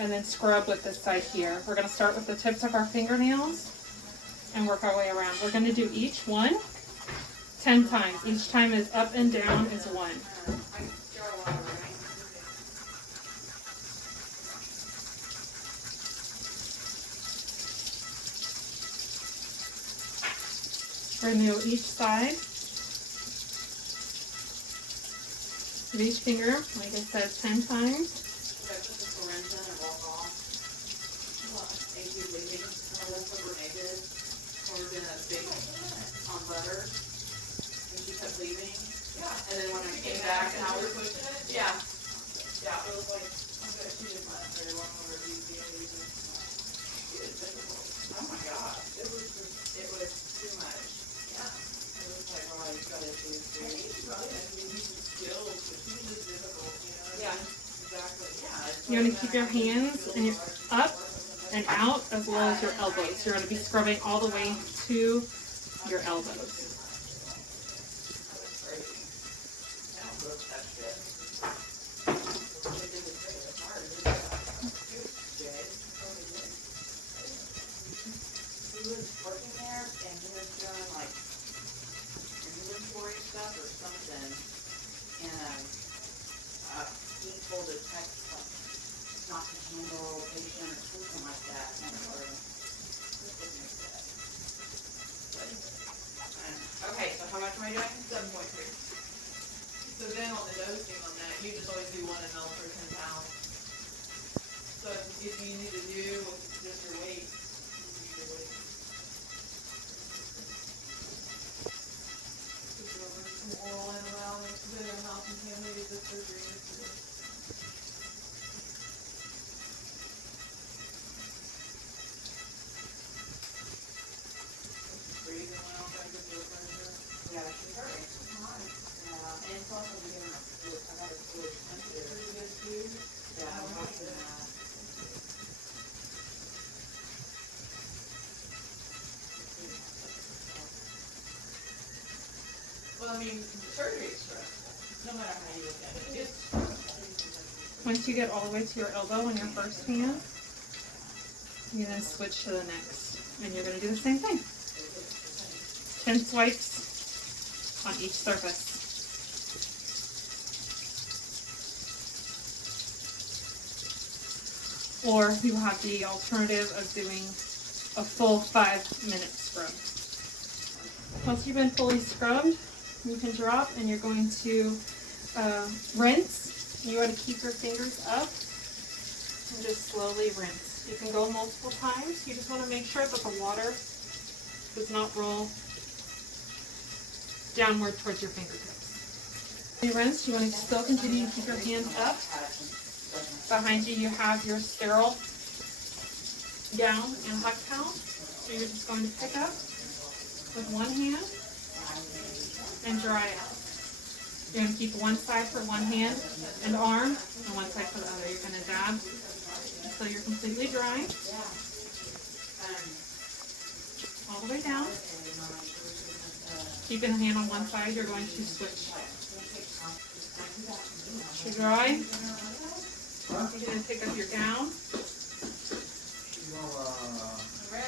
And then scrub with this side here. We're going to start with the tips of our fingernails and work our way around. We're going to do each one 10 times. Each time is up and down is 1. Remove each side of each finger, like I said, 10 times. when we were doing that big on butter, and she kept leaving. Yeah. And then when I came back and I was pushing it, yeah. Yeah, it was like, I bet she didn't last very long over at UVA. She was difficult. Oh my God. It was too much. Yeah. It was like, wow, you got issues. You probably have to use some skills, but she was just difficult, you know? Yeah, exactly. Yeah. You want to keep your hands and your up and out as well as your elbows. You're going to be scrubbing all the way to your elbows. He was working there and he was doing like inventory stuff or something, and he told the tech like not to handle a patient or something like that. And okay, so how much am I doing? 7.3. So then on the dosing on that, you just always do 1 ml per 10 pounds. So if you need to do just your weight, you need your weight. Some oral antibiotics, depending on how contaminated the surgery is. Breathing well, got good blood pressure. Yeah, she's hurting. Yeah, and it's also giving her fluid. I got her fluid sensitive. Pretty good too. Yeah, I'm watching that. Well, I mean, surgery is stressful, no matter how you look at it. It's stressful. Once you get all the way to your elbow on your first hand, you then switch to the next. And you're going to do the same thing. 10 swipes on each surface. Or you have the alternative of doing a full 5-minute scrub. Once you've been fully scrubbed, you can drop and you're going to rinse. You want to keep your fingers up and just slowly rinse. You can go multiple times. You just want to make sure that the water does not roll downward towards your fingertips. When you rinse, you want to still continue to keep your hands up. Behind you, you have your sterile gown and hot towel. So you're just going to pick up with one hand and dry out. You're going to keep one side for one hand and arm, and one side for the other. You're going to dab until you're completely dry. All the way down. Keeping the hand on one side, you're going to switch. To dry, you're going to pick up your gown.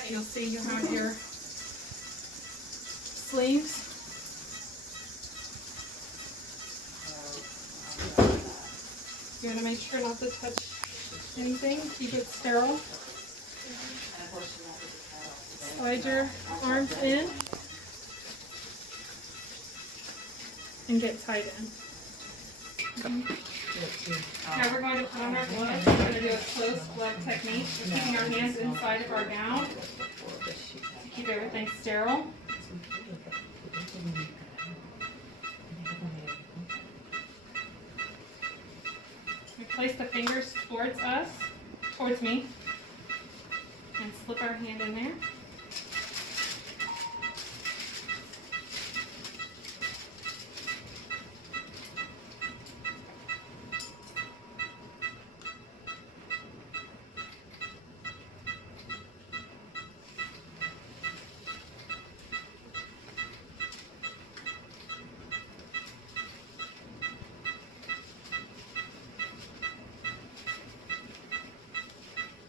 You'll see you have your sleeves. You're going to make sure not to touch anything. Keep it sterile. Slide your arms in and get tied in. Now we're going to put on our gloves. We're going to do a close glove technique. We're keeping our hands inside of our gown to keep everything sterile. We place the fingers towards us, towards me, and slip our hand in there.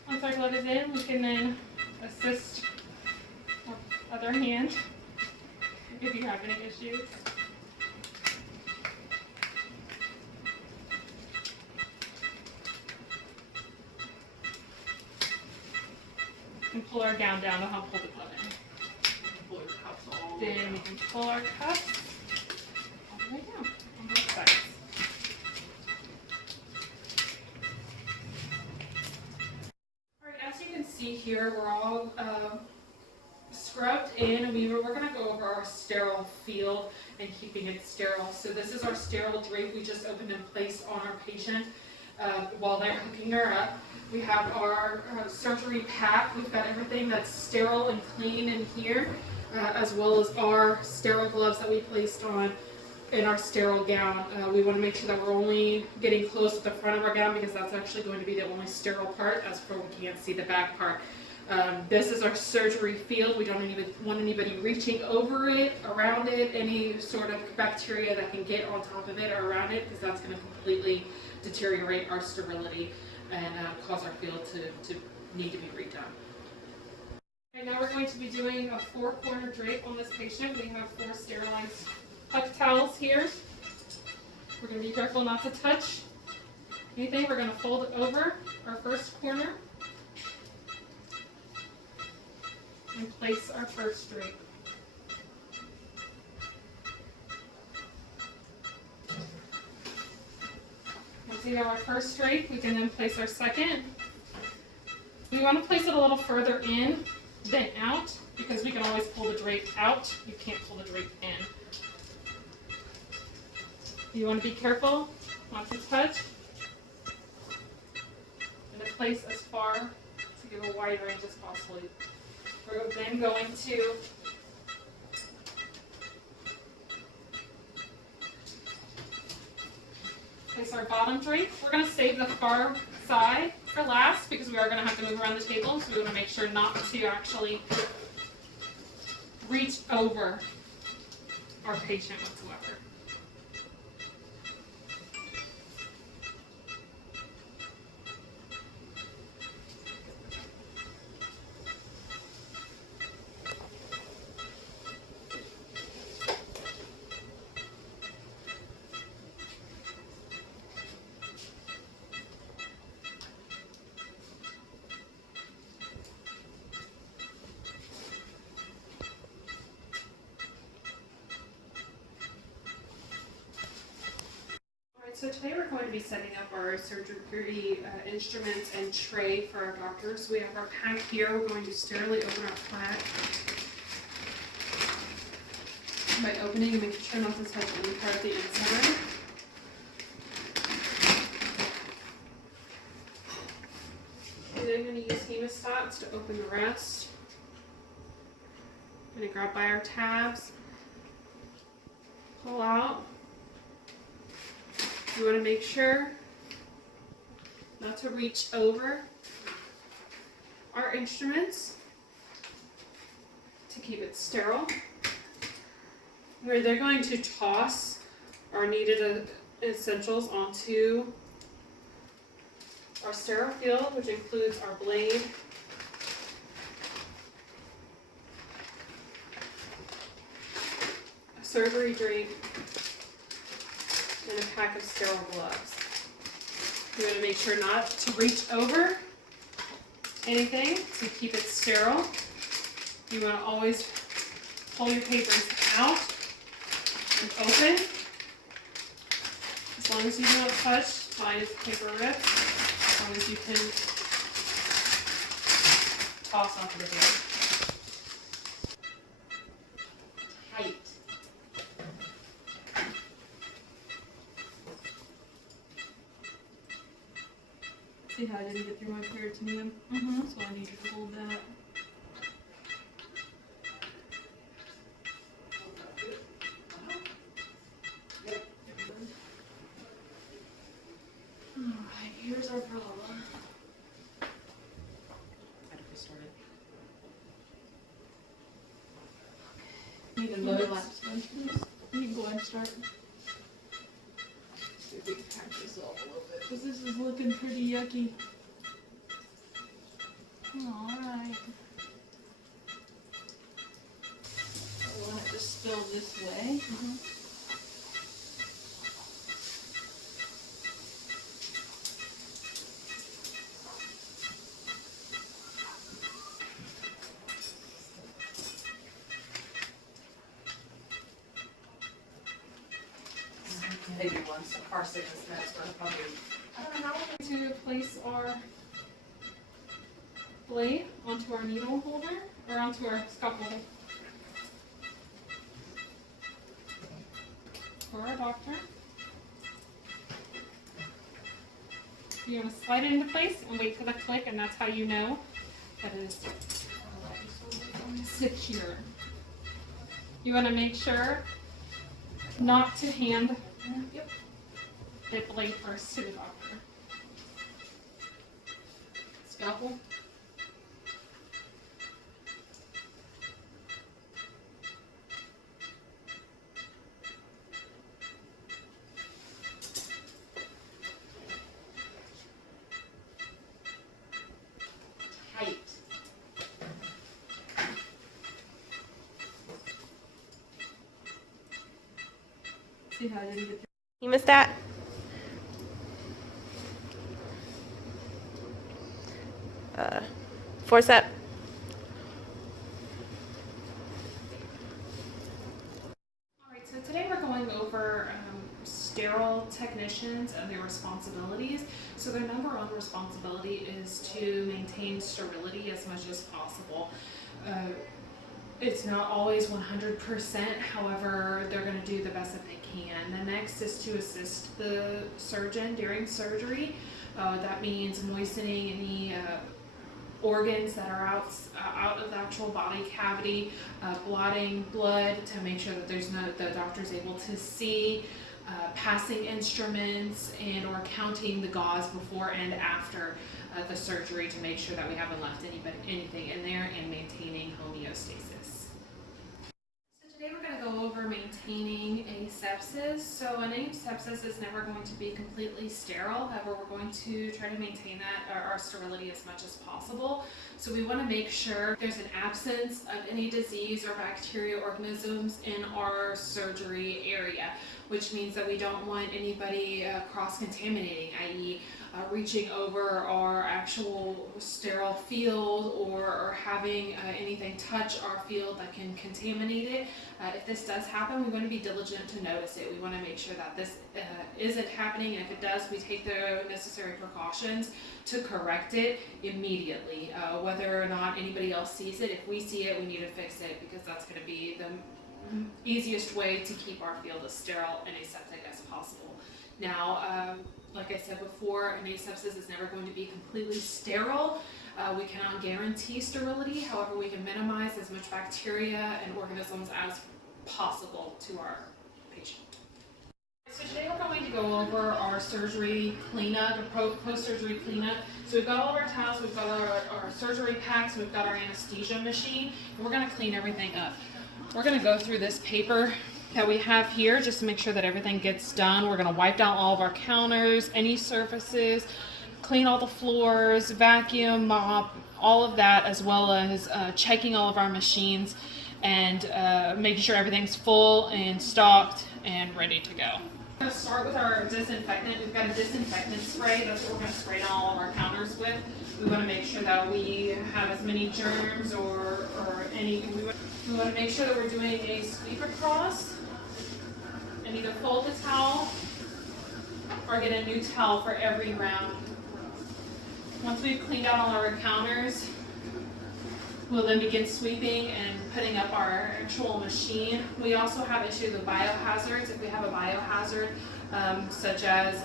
Once our glove is in, we can then assist our other hand if you have any issues. And pull our gown down to help pull the glove in. pull your cuffs all. Then we can pull our cuffs all the way down on both sides. Alright, as you can see here, we're all scrubbed in, we're going to go over our sterile field and keeping it sterile. So this is our sterile drape we just opened and placed on our patient while they're hooking her up. We have our surgery pack. We've got everything that's sterile and clean in here, as well as our sterile gloves that we placed on in our sterile gown. We want to make sure that we're only getting close to the front of our gown because that's actually going to be the only sterile part, as for we can't see the back part. This is our surgery field. We don't even want anybody reaching over it, around it, any sort of bacteria that can get on top of it or around it, because that's going to completely deteriorate our sterility and cause our field to need to be redone. Right now we're going to be doing a 4-corner drape on this patient. We have 4 sterilized tuck towels here. We're going to be careful not to touch anything. We're going to fold it over our first corner and place our first drape. Once we have our first drape, we can then place our second. We want to place it a little further in than out because we can always pull the drape out. You can't pull the drape in. You want to be careful not to touch and to place as far to give a wide range as possible. We're then going to place our bottom drape. We're going to save the far side for last because we are going to have to move around the table, so we want to make sure not to actually reach over our patient whatsoever. So today we're going to be setting up our surgery instruments and tray for our doctors. We have our pack here. We're going to sterilely open our pack by opening and making sure not to touch any part of the inside. And then I'm going to use hemostats to open the rest. I'm going to grab by our tabs, pull out. You want to make sure not to reach over our instruments to keep it sterile. Where they're going to toss our needed essentials onto our sterile field, which includes our blade, a surgery drape, and a pack of sterile gloves. You want to make sure not to reach over anything to keep it sterile. You want to always pull your papers out and open. As long as you don't touch, fine if the paper rips. As long as you can toss onto the blade. Tight. See how I didn't get through my peritoneum? So I needed to hold that. Alright, here's our problem. How do we start it? Need to load the last one, please. You can go ahead and start. See if we can pack this off a little bit, because this is looking pretty yucky. Alright. I want it to spill this way. Maybe once a car sickness meds, but probably, I don't know how. To place our blade onto our needle holder, or onto our scalpel holder. For our doctor. You want to slide it into place and wait for the click, and that's how you know that it is secure. You want to make sure not to hand the blade first to the doctor. Scalpel. Tight. See how I didn't get You missed that? Forcep. Alright, so today we're going over sterile technicians and their responsibilities. So their number one responsibility is to maintain sterility as much as possible. It's not always 100%, however, they're going to do the best that they can. The next is to assist the surgeon during surgery. That means moistening any organs that are out of the actual body cavity, blotting blood to make sure that the doctor's able to see, passing instruments, and or counting the gauze before and after the surgery to make sure that we haven't left anything in there, and maintaining homeostasis. So today we're going to go over maintaining asepsis. So an asepsis is never going to be completely sterile. However, we're going to try to maintain our sterility as much as possible. So we want to make sure there's an absence of any disease or bacteria organisms in our surgery area, which means that we don't want anybody cross-contaminating, i.e. Reaching over our actual sterile field or having anything touch our field that can contaminate it. If this does happen, we want to be diligent to notice it. We want to make sure that this isn't happening, and if it does, we take the necessary precautions to correct it immediately. Whether or not anybody else sees it, if we see it, we need to fix it, because that's going to be the easiest way to keep our field as sterile and aseptic as possible. Now, like I said before, an asepsis is never going to be completely sterile. We cannot guarantee sterility. However, we can minimize as much bacteria and organisms as possible to our patient. So today we're going to go over our surgery cleanup, post-surgery cleanup. So we've got all of our towels, we've got our surgery packs, we've got our anesthesia machine, and we're going to clean everything up. We're going to go through this paper that we have here just to make sure that everything gets done. We're going to wipe down all of our counters, any surfaces, clean all the floors, vacuum, mop, all of that, as well as checking all of our machines and making sure everything's full and stocked and ready to go. We're going to start with our disinfectant. We've got a disinfectant spray. That's what we're going to spray down all of our counters with. We want to make sure that we have as many germs or any. We want to make sure that we're doing a sweep across and either fold the towel or get a new towel for every round. Once we've cleaned out all our counters, we'll then begin sweeping and putting up our actual machine. We also have issues with biohazards. If we have a biohazard, such as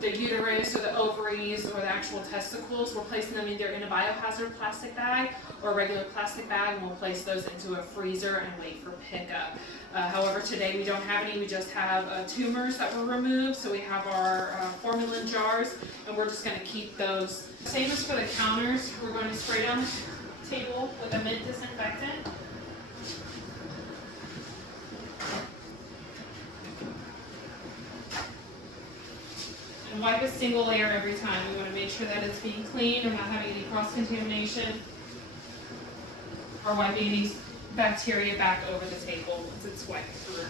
the uterus or the ovaries or the actual testicles, we're placing them either in a biohazard plastic bag or a regular plastic bag, and we'll place those into a freezer and wait for pickup. However, today we don't have any. We just have tumors that were removed, so we have our formalin jars, and we're just going to keep those. Same as for the counters, we're going to spray down the table with a mint disinfectant. And wipe a single layer every time. We want to make sure that it's being cleaned. We're not having any cross-contamination or wiping any bacteria back over the table once it's wiped through.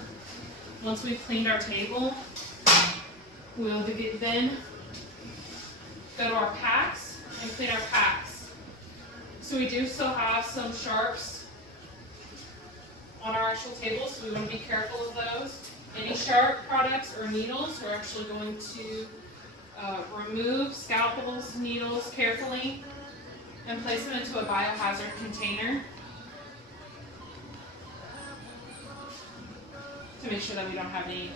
Once we've cleaned our table, we'll then go to our packs and clean our packs. So we do still have some sharps on our actual table, so we want to be careful of those. Any sharp products or needles, we're actually going to remove scalpels, needles carefully. and place them into a biohazard container to make sure that we don't have any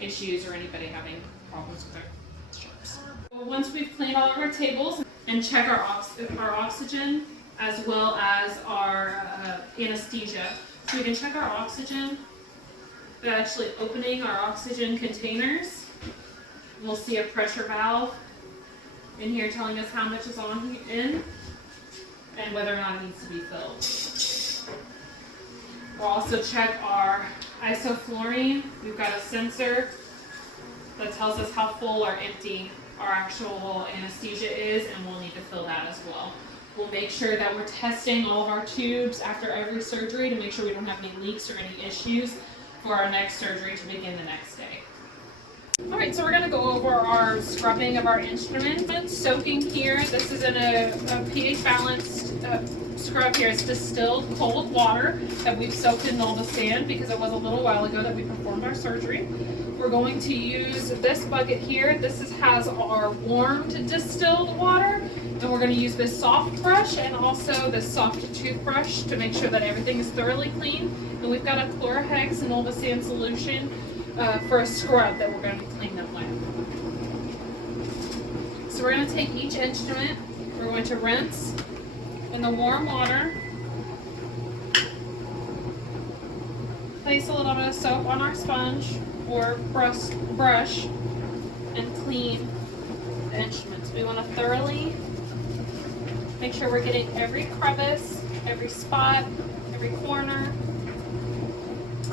issues or anybody having problems with their strips. Well, once we've cleaned all of our tables and check our oxygen as well as our anesthesia, so we can check our oxygen by actually opening our oxygen containers. We'll see a pressure valve in here telling us how much is in and whether or not it needs to be filled. We'll also check our isoflurane. We've got a sensor that tells us how full or empty our actual anesthesia is, and we'll need to fill that as well. We'll make sure that we're testing all of our tubes after every surgery to make sure we don't have any leaks or any issues for our next surgery to begin the next day. Alright, so we're going to go over our scrubbing of our instruments. Soaking here, this is in a pH balanced scrub here. It's distilled cold water that we've soaked in Nolva sand because it was a little while ago that we performed our surgery. We're going to use this bucket here. This has our warmed distilled water, and we're going to use this soft brush and also this soft toothbrush to make sure that everything is thoroughly clean. And we've got a Chlorohex Nolva sand solution for a scrub that we're going to clean them with. So we're going to take each instrument, we're going to rinse in the warm water, place a little bit of soap on our sponge or brush, and clean the instruments. We want to thoroughly make sure we're getting every crevice, every spot, every corner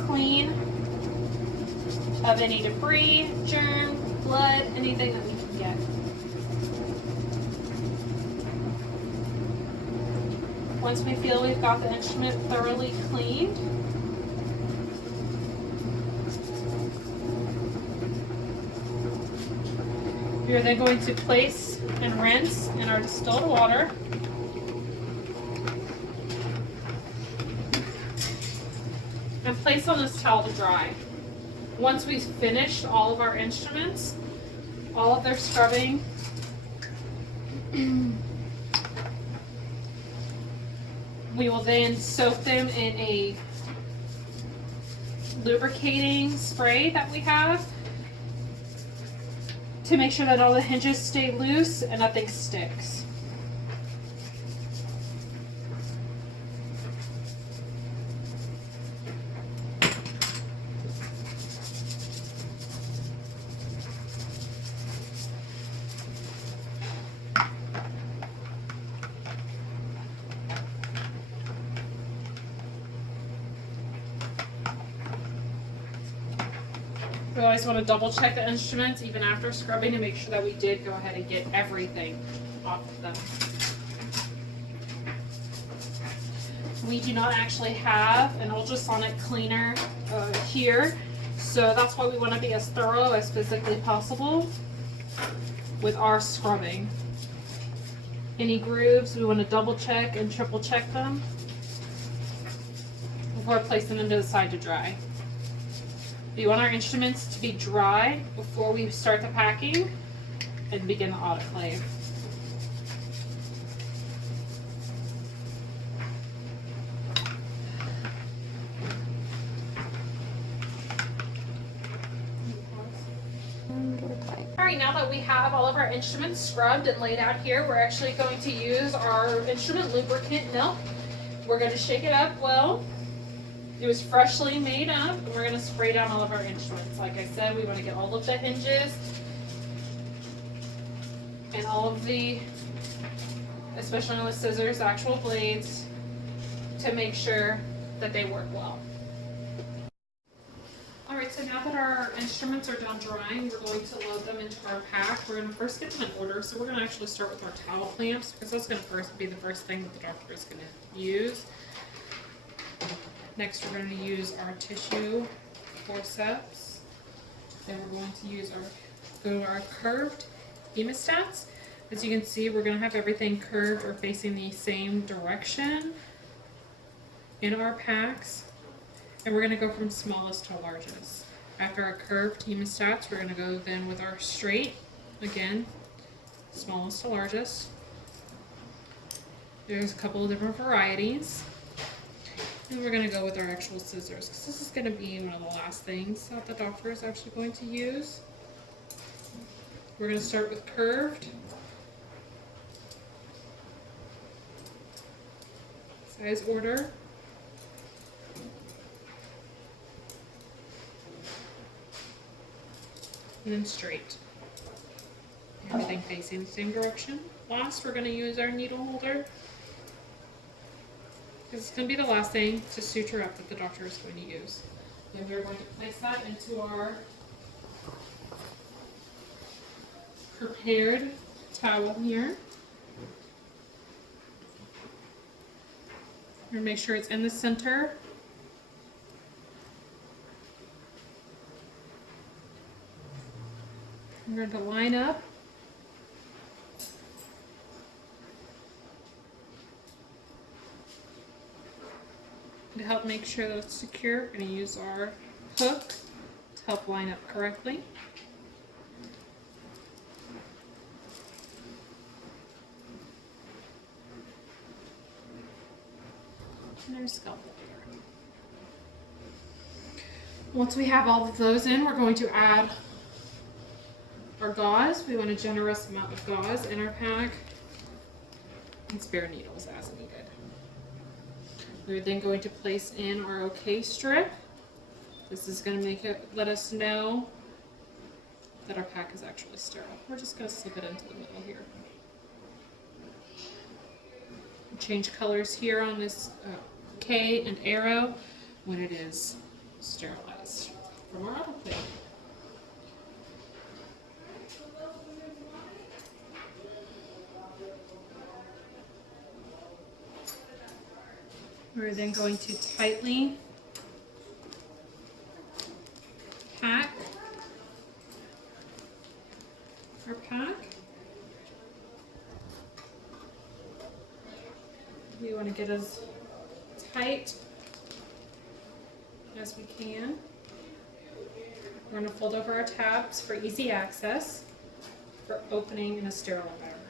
clean of any debris, germ, blood, anything that we can get. Once we feel we've got the instrument thoroughly cleaned, we are then going to place and rinse in our distilled water. And place on this towel to dry. Once we've finished all of our instruments, all of their scrubbing, we will then soak them in a lubricating spray that we have to make sure that all the hinges stay loose and nothing sticks. We always want to double check the instruments even after scrubbing to make sure that we did go ahead and get everything off of them. We do not actually have an ultrasonic cleaner here, so that's why we want to be as thorough as physically possible with our scrubbing. Any grooves, we want to double check and triple check them before placing them to the side to dry. We want our instruments to be dry before we start the packing and begin the autoclave. Alright, now that we have all of our instruments scrubbed and laid out here, we're actually going to use our instrument lubricant milk. We're going to shake it up well. It was freshly made up, and we're going to spray down all of our instruments. Like I said, we want to get all of the hinges and all of the, especially with scissors, actual blades, to make sure that they work well. Alright, so now that our instruments are done drying, we're going to load them into our pack. We're going to first get them in order, so we're going to actually start with our towel clamps, because that's going to be the first thing that the doctor is going to use. Next, we're going to use our tissue forceps. Then we're going to go to our curved hemostats. As you can see, we're going to have everything curved or facing the same direction in our packs. And we're going to go from smallest to largest. After our curved hemostats, we're going to go then with our straight, again, smallest to largest. There's a couple of different varieties. And we're going to go with our actual scissors because this is going to be one of the last things that the doctor is actually going to use. We're going to start with curved. Size order. And then straight. Everything facing the same direction. Last, we're going to use our needle holder. This is going to be the last thing to suture up that the doctor is going to use. Then we're going to place that into our prepared towel here. We're going to make sure it's in the center. We're going to line up. To help make sure that it's secure, we're going to use our hook to help line up correctly. And there's scalpel there. Once we have all of those in, we're going to add our gauze. We want a generous amount of gauze in our pack and spare needles as needed. We're then going to place in our OK strip. This is going to let us know that our pack is actually sterile. We're just going to slip it into the middle here. Change colors here on this K and arrow when it is sterilized from our autoclave. We're then going to tightly pack our pack. We want to get as tight as we can. We're going to fold over our tabs for easy access for opening in a sterile environment.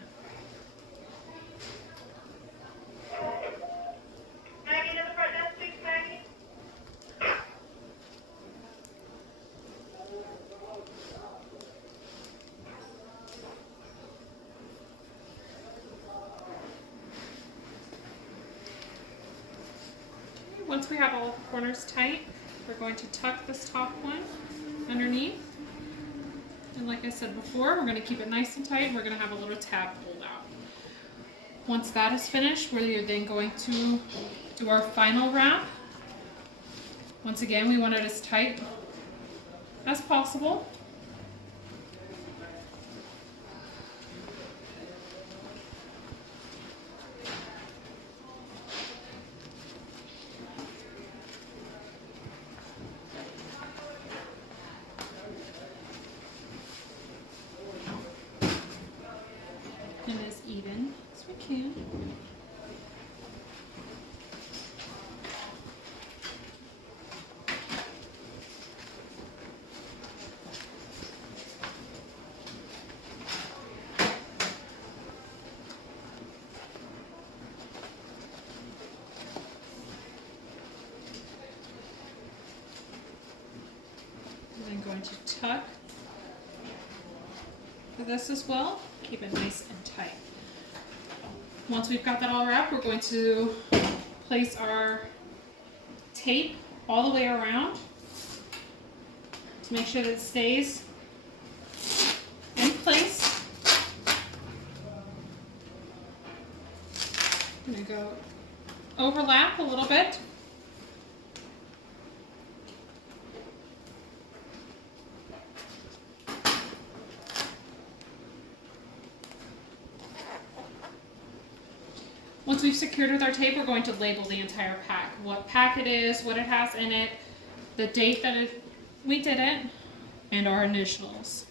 Once we have all the corners tight, we're going to tuck this top one underneath. And like I said before, we're going to keep it nice and tight. We're going to have a little tab pulled out. Once that is finished, we're then going to do our final wrap. Once again, we want it as tight as possible. And as even as we can. And I'm going to tuck for this as well. Keep it nice and tight. Once we've got that all wrapped, we're going to place our tape all the way around to make sure that it stays in place. I'm going to go overlap a little bit. Once we've secured with our tape, we're going to label the entire pack. What pack it is, what it has in it, the date that we did it, and our initials.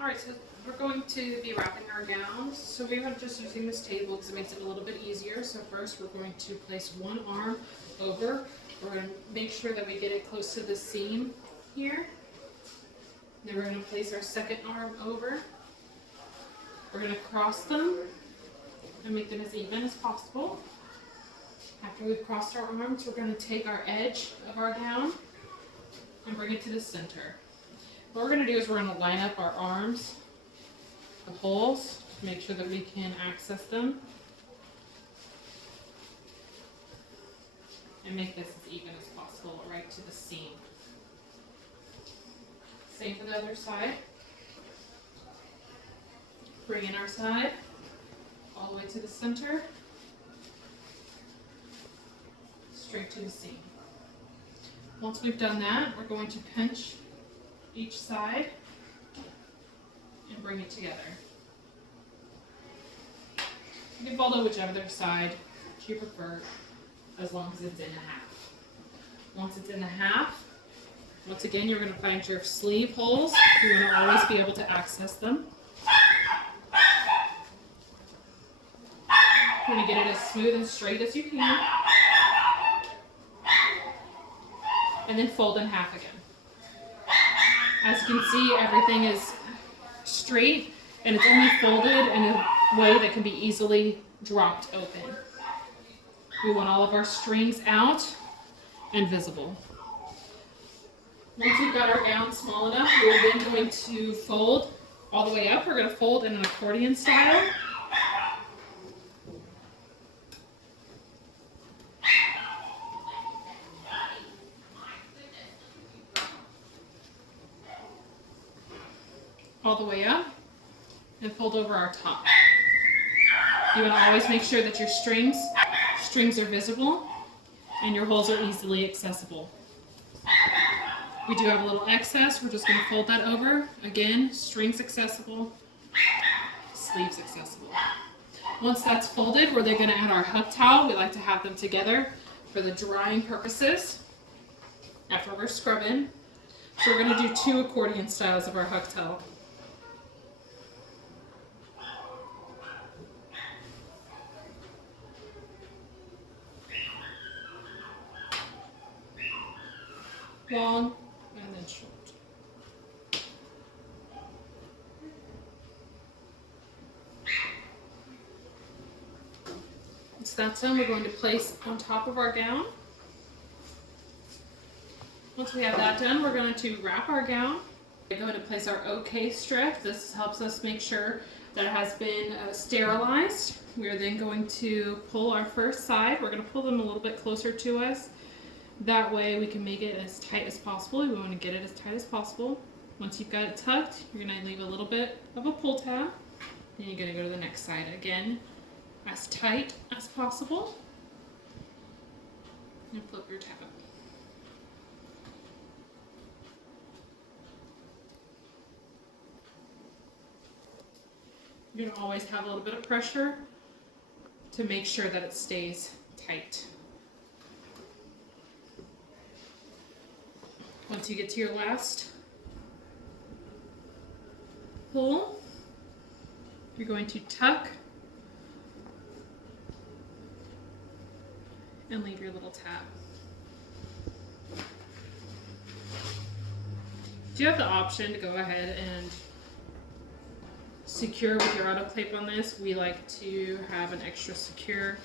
All Alright, so we're going to be wrapping our gowns. So we are just using this table because it makes it a little bit easier. So first we're going to place one arm over. We're going to make sure that we get it close to the seam here. Then we're going to place our second arm over. We're going to cross them and make them as even as possible. After we've crossed our arms, we're going to take our edge of our gown and bring it to the center. What we're going to do is we're going to line up our arms, the holes, to make sure that we can access them. And make this as even as possible, right to the seam. Same for the other side. Bring in our side, all the way to the center, straight to the seam. Once we've done that, we're going to pinch each side and bring it together. You can fold it whichever side you prefer, as long as it's in the half. Once it's in the half, once again, you're going to find your sleeve holes. You're going to always be able to access them. You're going to get it as smooth and straight as you can. And then fold in half again. As you can see, everything is straight and it's only folded in a way that can be easily dropped open. We want all of our strings out and visible. Once we've got our gown small enough, we're then going to fold all the way up. We're going to fold in an accordion style. All the way up and fold over our top. You want to always make sure that your strings are visible and your holes are easily accessible. We do have a little excess. We're just going to fold that over. Again, strings accessible, sleeves accessible. Once that's folded, we're then going to add our hug towel. We like to have them together for the drying purposes after we're scrubbing. So we're going to do 2 accordion styles of our hug towel. Long and then short. Once that's done, we're going to place on top of our gown. Once we have that done, we're going to wrap our gown. We're going to place our OK strip. This helps us make sure that it has been sterilized. We are then going to pull our first side. We're going to pull them a little bit closer to us. That way we can make it as tight as possible. We want to get it as tight as possible. Once you've got it tucked, you're going to leave a little bit of a pull tab. Then you're going to go to the next side again, as tight as possible. And flip your tab. You're going to always have a little bit of pressure to make sure that it stays tight. Once you get to your last pull, you're going to tuck and leave your little tab. You have the option to go ahead and secure with your autoclave on this. We like to have an extra secure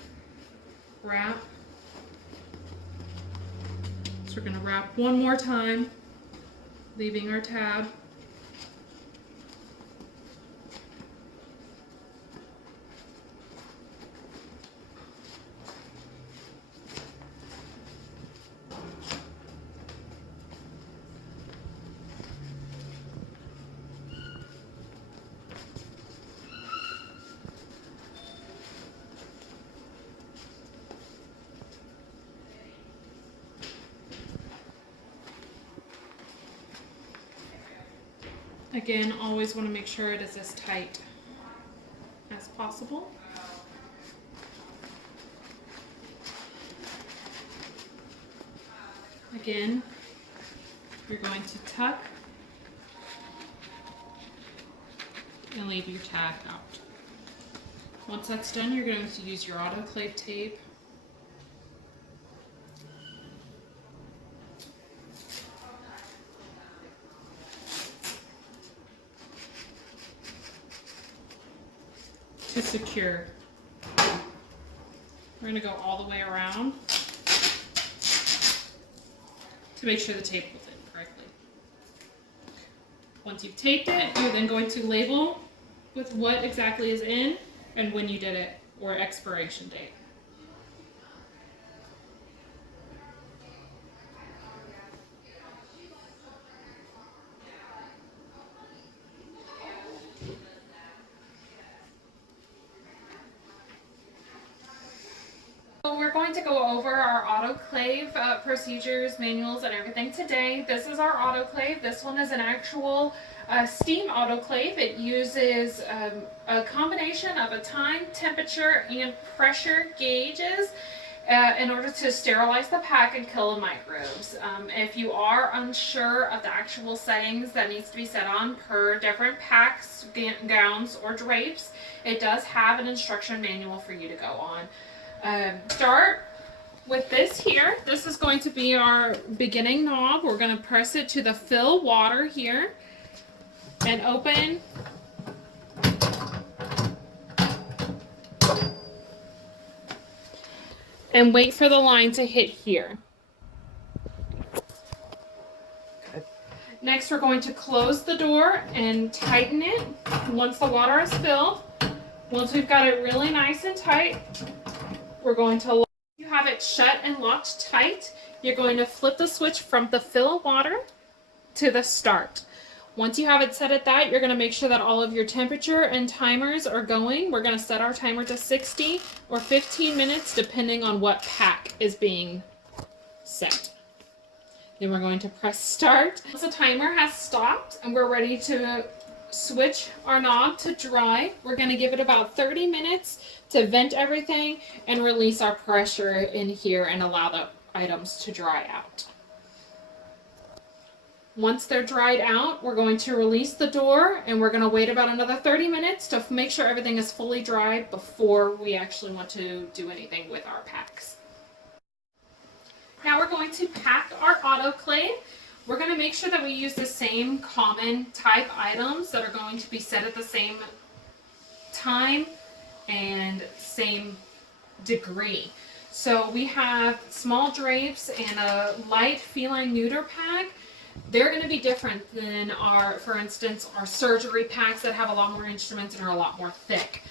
wrap. So we're going to wrap one more time, leaving our tab. Again, always want to make sure it is as tight as possible. Again, you're going to tuck and leave your tag out. Once that's done, you're going to use your autoclave tape to secure. We're going to go all the way around to make sure the tape will fit correctly. Once you've taped it, you're then going to label with what exactly is in and when you did it, or expiration date. So we're going to go over our autoclave procedures, manuals, and everything today. This is our autoclave. This one is an actual steam autoclave. It uses a combination of a time, temperature, and pressure gauges in order to sterilize the pack and kill the microbes. If you are unsure of the actual settings that needs to be set on per different packs, gowns, or drapes, it does have an instruction manual for you to go on. Start with this here. This is going to be our beginning knob. We're going to press it to the fill water here and open. And wait for the line to hit here. Okay. Next, we're going to close the door and tighten it once the water is filled. Once we've got it really nice and tight, we're going to you have it shut and locked tight. You're going to flip the switch from the fill water to the start. Once you have it set at that, you're going to make sure that all of your temperature and timers are going. We're going to set our timer to 60 or 15 minutes depending on what pack is being set. Then we're going to press start. Once the timer has stopped and we're ready to switch our knob to dry, we're going to give it about 30 minutes to vent everything and release our pressure in here and allow the items to dry out. Once they're dried out, we're going to release the door and we're going to wait about another 30 minutes to make sure everything is fully dry before we actually want to do anything with our packs. Now we're going to pack our autoclave. We're going to make sure that we use the same common type items that are going to be set at the same time and same degree. So we have small drapes and a light feline neuter pack. They're going to be different than our, for instance, our surgery packs that have a lot more instruments and are a lot more thick.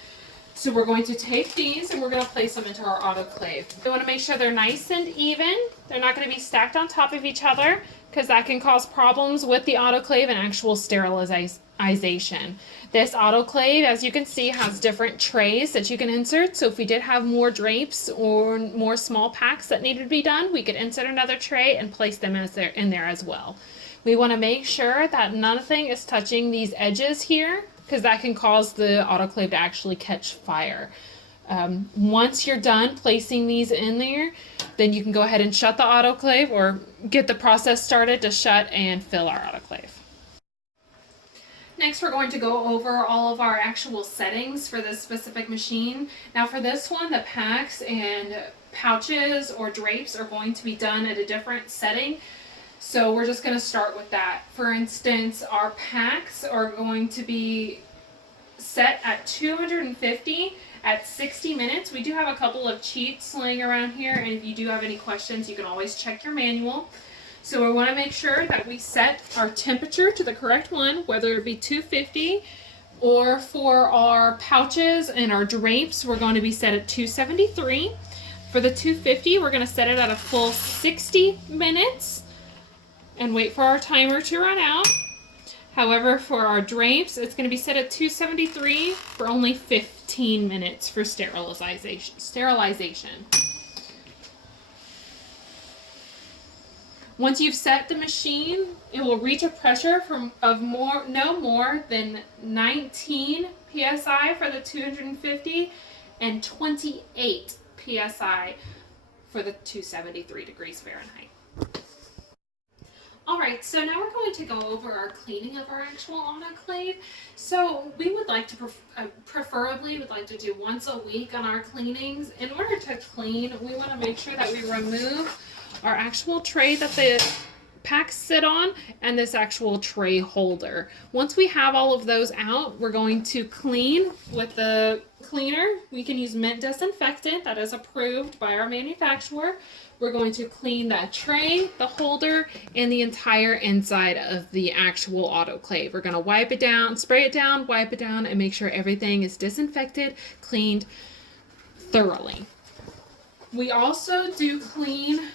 So we're going to take these and we're going to place them into our autoclave. We want to make sure they're nice and even. They're not going to be stacked on top of each other because that can cause problems with the autoclave and actual sterilization. This autoclave, as you can see, has different trays that you can insert. So if we did have more drapes or more small packs that needed to be done, we could insert another tray and place them in there as well. We want to make sure that nothing is touching these edges here because that can cause the autoclave to actually catch fire. Once you're done placing these in there, then you can go ahead and shut the autoclave or get the process started to shut and fill our autoclave. Next, we're going to go over all of our actual settings for this specific machine. Now for this one, the packs and pouches or drapes are going to be done at a different setting. So we're just going to start with that. For instance, our packs are going to be set at 250 at 60 minutes. We do have a couple of cheats laying around here, and if you do have any questions, you can always check your manual. So we want to make sure that we set our temperature to the correct one, whether it be 250 or for our pouches and our drapes, we're going to be set at 273. For the 250, we're going to set it at a full 60 minutes and wait for our timer to run out. However, for our drapes, it's going to be set at 273 for only 15 minutes for sterilization. Once you've set the machine, it will reach a pressure of no more than 19 psi for the 250 and 28 psi for the 273 degrees Fahrenheit. All right, so now we're going to go over our cleaning of our actual autoclave. So we would like to, preferably would like to do once a week on our cleanings. In order to clean, we want to make sure that we remove our actual tray that the packs sit on and this actual tray holder. Once we have all of those out, we're going to clean with the cleaner. We can use mint disinfectant that is approved by our manufacturer. We're going to clean that tray, the holder, and the entire inside of the actual autoclave. We're going to wipe it down, spray it down, wipe it down, and make sure everything is disinfected, cleaned thoroughly. We also do clean.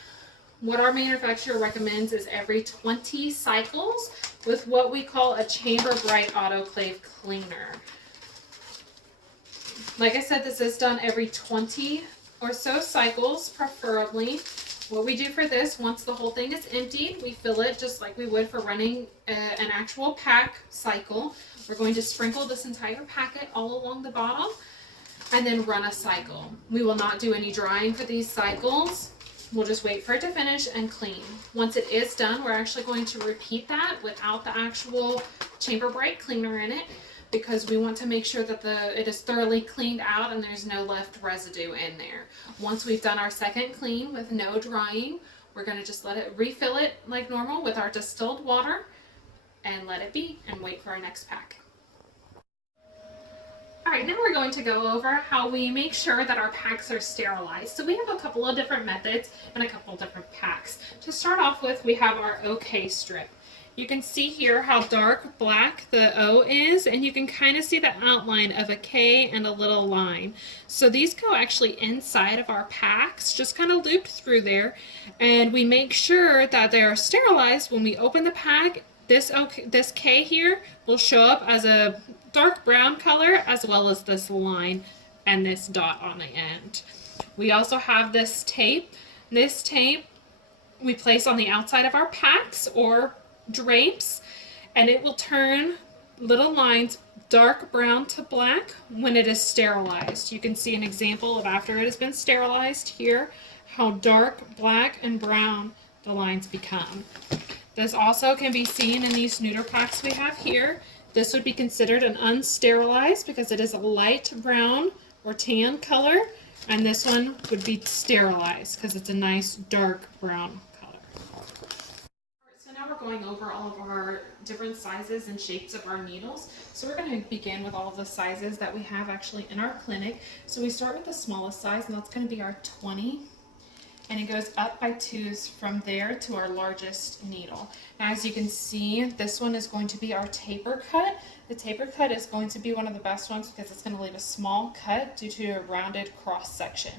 What our manufacturer recommends is every 20 cycles with what we call a chamber bright autoclave cleaner. Like I said, this is done every 20 or so cycles, preferably. What we do for this, once the whole thing is emptied, we fill it just like we would for running an actual pack cycle. We're going to sprinkle this entire packet all along the bottom and then run a cycle. We will not do any drying for these cycles. We'll just wait for it to finish and clean. Once it is done, we're actually going to repeat that without the actual chamber bright cleaner in it, because we want to make sure that it is thoroughly cleaned out and there's no left residue in there. Once we've done our second clean with no drying, we're going to just let it refill it like normal with our distilled water and let it be and wait for our next pack. All right, now we're going to go over how we make sure that our packs are sterilized. So we have a couple of different methods and a couple of different packs. To start off with, we have our OK strip. You can see here how dark black the O is, and you can kind of see the outline of a K and a little line. So these go actually inside of our packs, just kind of looped through there, and we make sure that they are sterilized when we open the pack. This K here will show up as a dark brown color, as well as this line and this dot on the end. We also have this tape. This tape we place on the outside of our packs or drapes, and it will turn little lines dark brown to black when it is sterilized. You can see an example of after it has been sterilized here, how dark black and brown the lines become. This also can be seen in these neuter packs we have here. This would be considered an unsterilized because it is a light brown or tan color, and this one would be sterilized because it's a nice dark brown color. So now we're going over all of our different sizes and shapes of our needles. So we're going to begin with all of the sizes that we have actually in our clinic. So we start with the smallest size, and that's going to be our 20. And it goes up by 2s from there to our largest needle. Now, as you can see, this one is going to be our taper cut. The taper cut is going to be one of the best ones because it's going to leave a small cut due to a rounded cross section.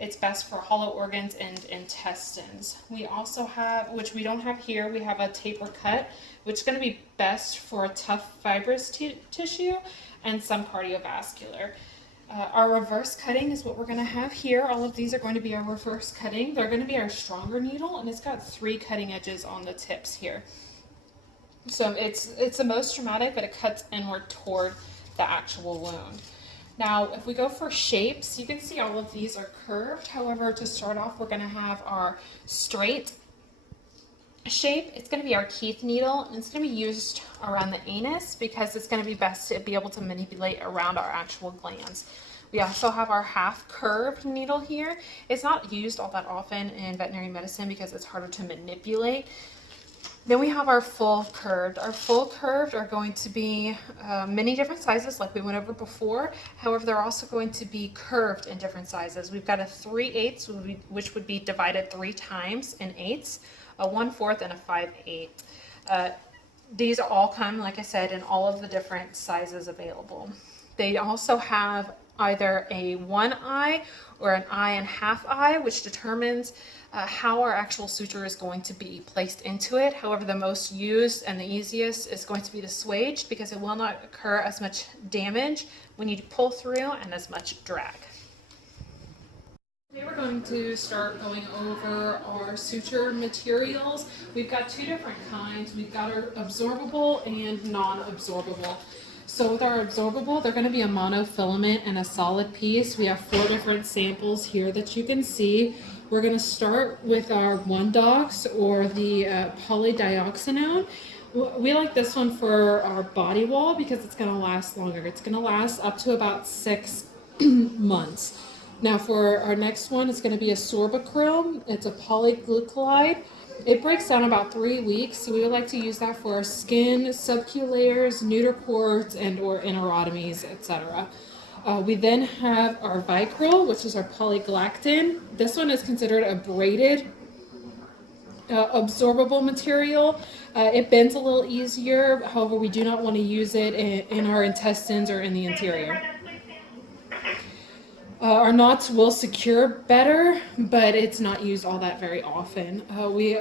It's best for hollow organs and intestines. We also have, which we don't have here, we have a taper cut, which is going to be best for tough fibrous tissue and some cardiovascular. Our reverse cutting is what we're going to have here. All of these are going to be our reverse cutting. They're going to be our stronger needle, and it's got 3 cutting edges on the tips here. So it's the most dramatic, but it cuts inward toward the actual wound. Now, if we go for shapes, you can see all of these are curved. However, to start off, we're going to have our straight shape. It's going to be our Keith needle, and it's going to be used around the anus because it's going to be best to be able to manipulate around our actual glands. We also have our half curved needle here. It's not used all that often in veterinary medicine because it's harder to manipulate. Then we have our full curved. Our full curved are going to be many different sizes like we went over before. However, they're also going to be curved in different sizes. We've got a 3/8, which would be divided 3 times in eighths, a 1/4, and a 5/8. These all come, like I said, in all of the different sizes available. They also have either a 1 eye or an eye and half eye, which determines how our actual suture is going to be placed into it. However, the most used and the easiest is going to be the swage because it will not occur as much damage when you pull through and as much drag. Today we're going to start going over our suture materials. We've got 2 different kinds. We've got our absorbable and non-absorbable. So with our absorbable, they're going to be a monofilament and a solid piece. We have 4 different samples here that you can see. We're going to start with our 1-dox or the polydioxanone. We like this one for our body wall because it's going to last longer. It's going to last up to about 6 months. Now for our next one, it's going to be a sorbicrome. It's a polyglucolide. It breaks down about 3 weeks, so we would like to use that for our skin, subcu layers, neuter cords, and or enterotomies, etc. We then have our Vicryl, which is our polygalactin. This one is considered a braided absorbable material. It bends a little easier. However, we do not want to use it in our intestines or in the interior. Our knots will secure better, but it's not used all that very often.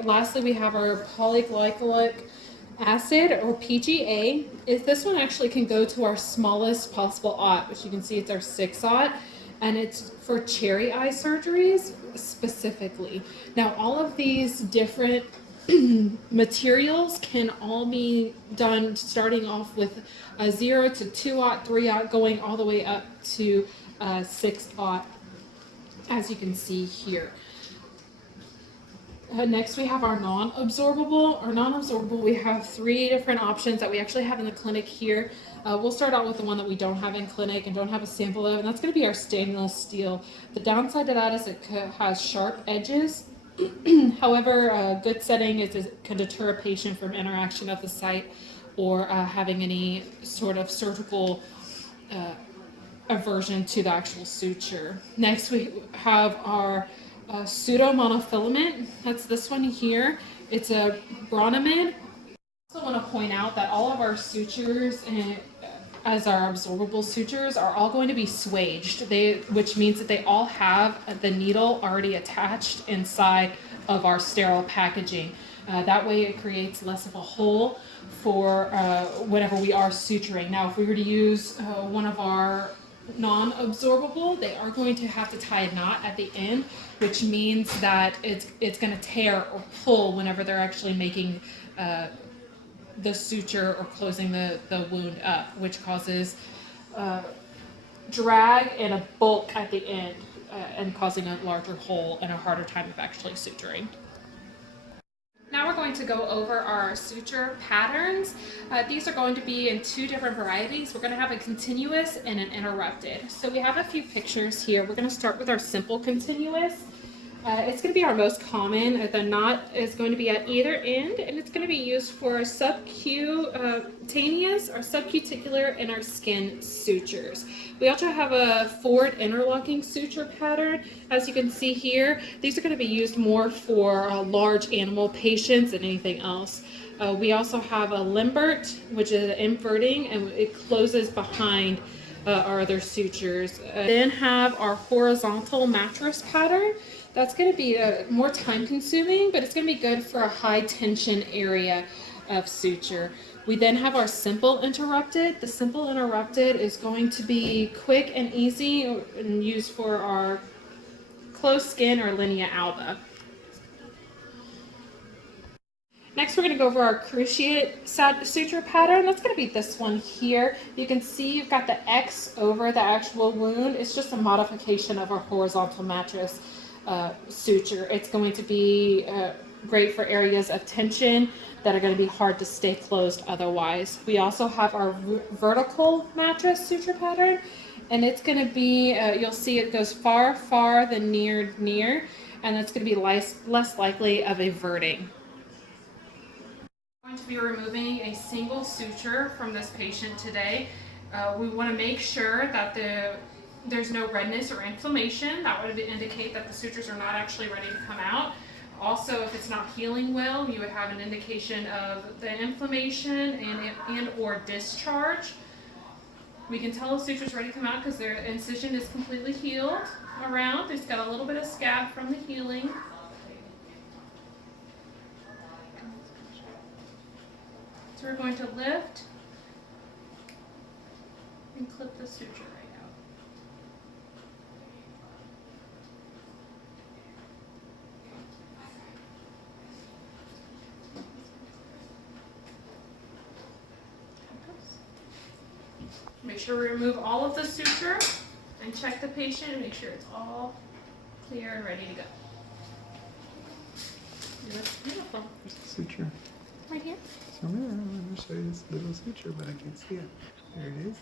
Lastly, we have our polyglycolic acid, or PGA. This one actually can go to our smallest possible aught, which you can see it's our 6-aught, and it's for cherry eye surgeries specifically. Now, all of these different materials can all be done starting off with a 0 to 2-aught, 3-aught, going all the way up to 6-aught, as you can see here. Next, we have our non-absorbable. Our non-absorbable, we have 3 different options that we actually have in the clinic here. We'll start out with the one that we don't have in clinic and don't have a sample of, and that's going to be our stainless steel. The downside to that is it has sharp edges. However, a good setting is it can deter a patient from interaction at the site or having any sort of surgical aversion to the actual suture. Next, we have our pseudo monofilament. That's this one here. It's a bronamide. I also want to point out that all of our sutures, as our absorbable sutures, are all going to be swaged, which means that they all have the needle already attached inside of our sterile packaging. That way it creates less of a hole for whenever we are suturing. Now, if we were to use one of our non-absorbable, they are going to have to tie a knot at the end, which means that it's going to tear or pull whenever they're actually making the suture or closing the wound up, which causes drag and a bulk at the end and causing a larger hole and a harder time of actually suturing. Now we're going to go over our suture patterns. These are going to be in 2 different varieties. We're going to have a continuous and an interrupted. So we have a few pictures here. We're going to start with our simple continuous. It's going to be our most common. The knot is going to be at either end, and it's going to be used for subcutaneous or subcuticular and our skin sutures. We also have a forward interlocking suture pattern. As you can see here, these are going to be used more for large animal patients than anything else. We also have a limbert, which is inverting, and it closes behind our other sutures. Then have our horizontal mattress pattern. That's going to be more time consuming, but it's going to be good for a high tension area of suture. We then have our simple interrupted. The simple interrupted is going to be quick and easy and used for our closed skin or linea alba. Next, we're going to go over our cruciate suture pattern. That's going to be this one here. You can see you've got the X over the actual wound. It's just a modification of our horizontal mattress suture. It's going to be great for areas of tension that are going to be hard to stay closed otherwise. We also have our vertical mattress suture pattern, and it's going to be, you'll see it goes far, far than near, near, and it's going to be less likely of a verting. I'm going to be removing a single suture from this patient today. We want to make sure that there's no redness or inflammation. That would indicate that the sutures are not actually ready to come out. Also, if it's not healing well, you would have an indication of the inflammation and or discharge. We can tell the suture's ready to come out because their incision is completely healed around. It's got a little bit of scab from the healing. So we're going to lift and clip the suture right out. Make sure we remove all of the suture and check the patient and make sure it's all clear and ready to go. That's beautiful. There's a suture. Right here. So I'm gonna show you this little suture, but I can't see it. There it is.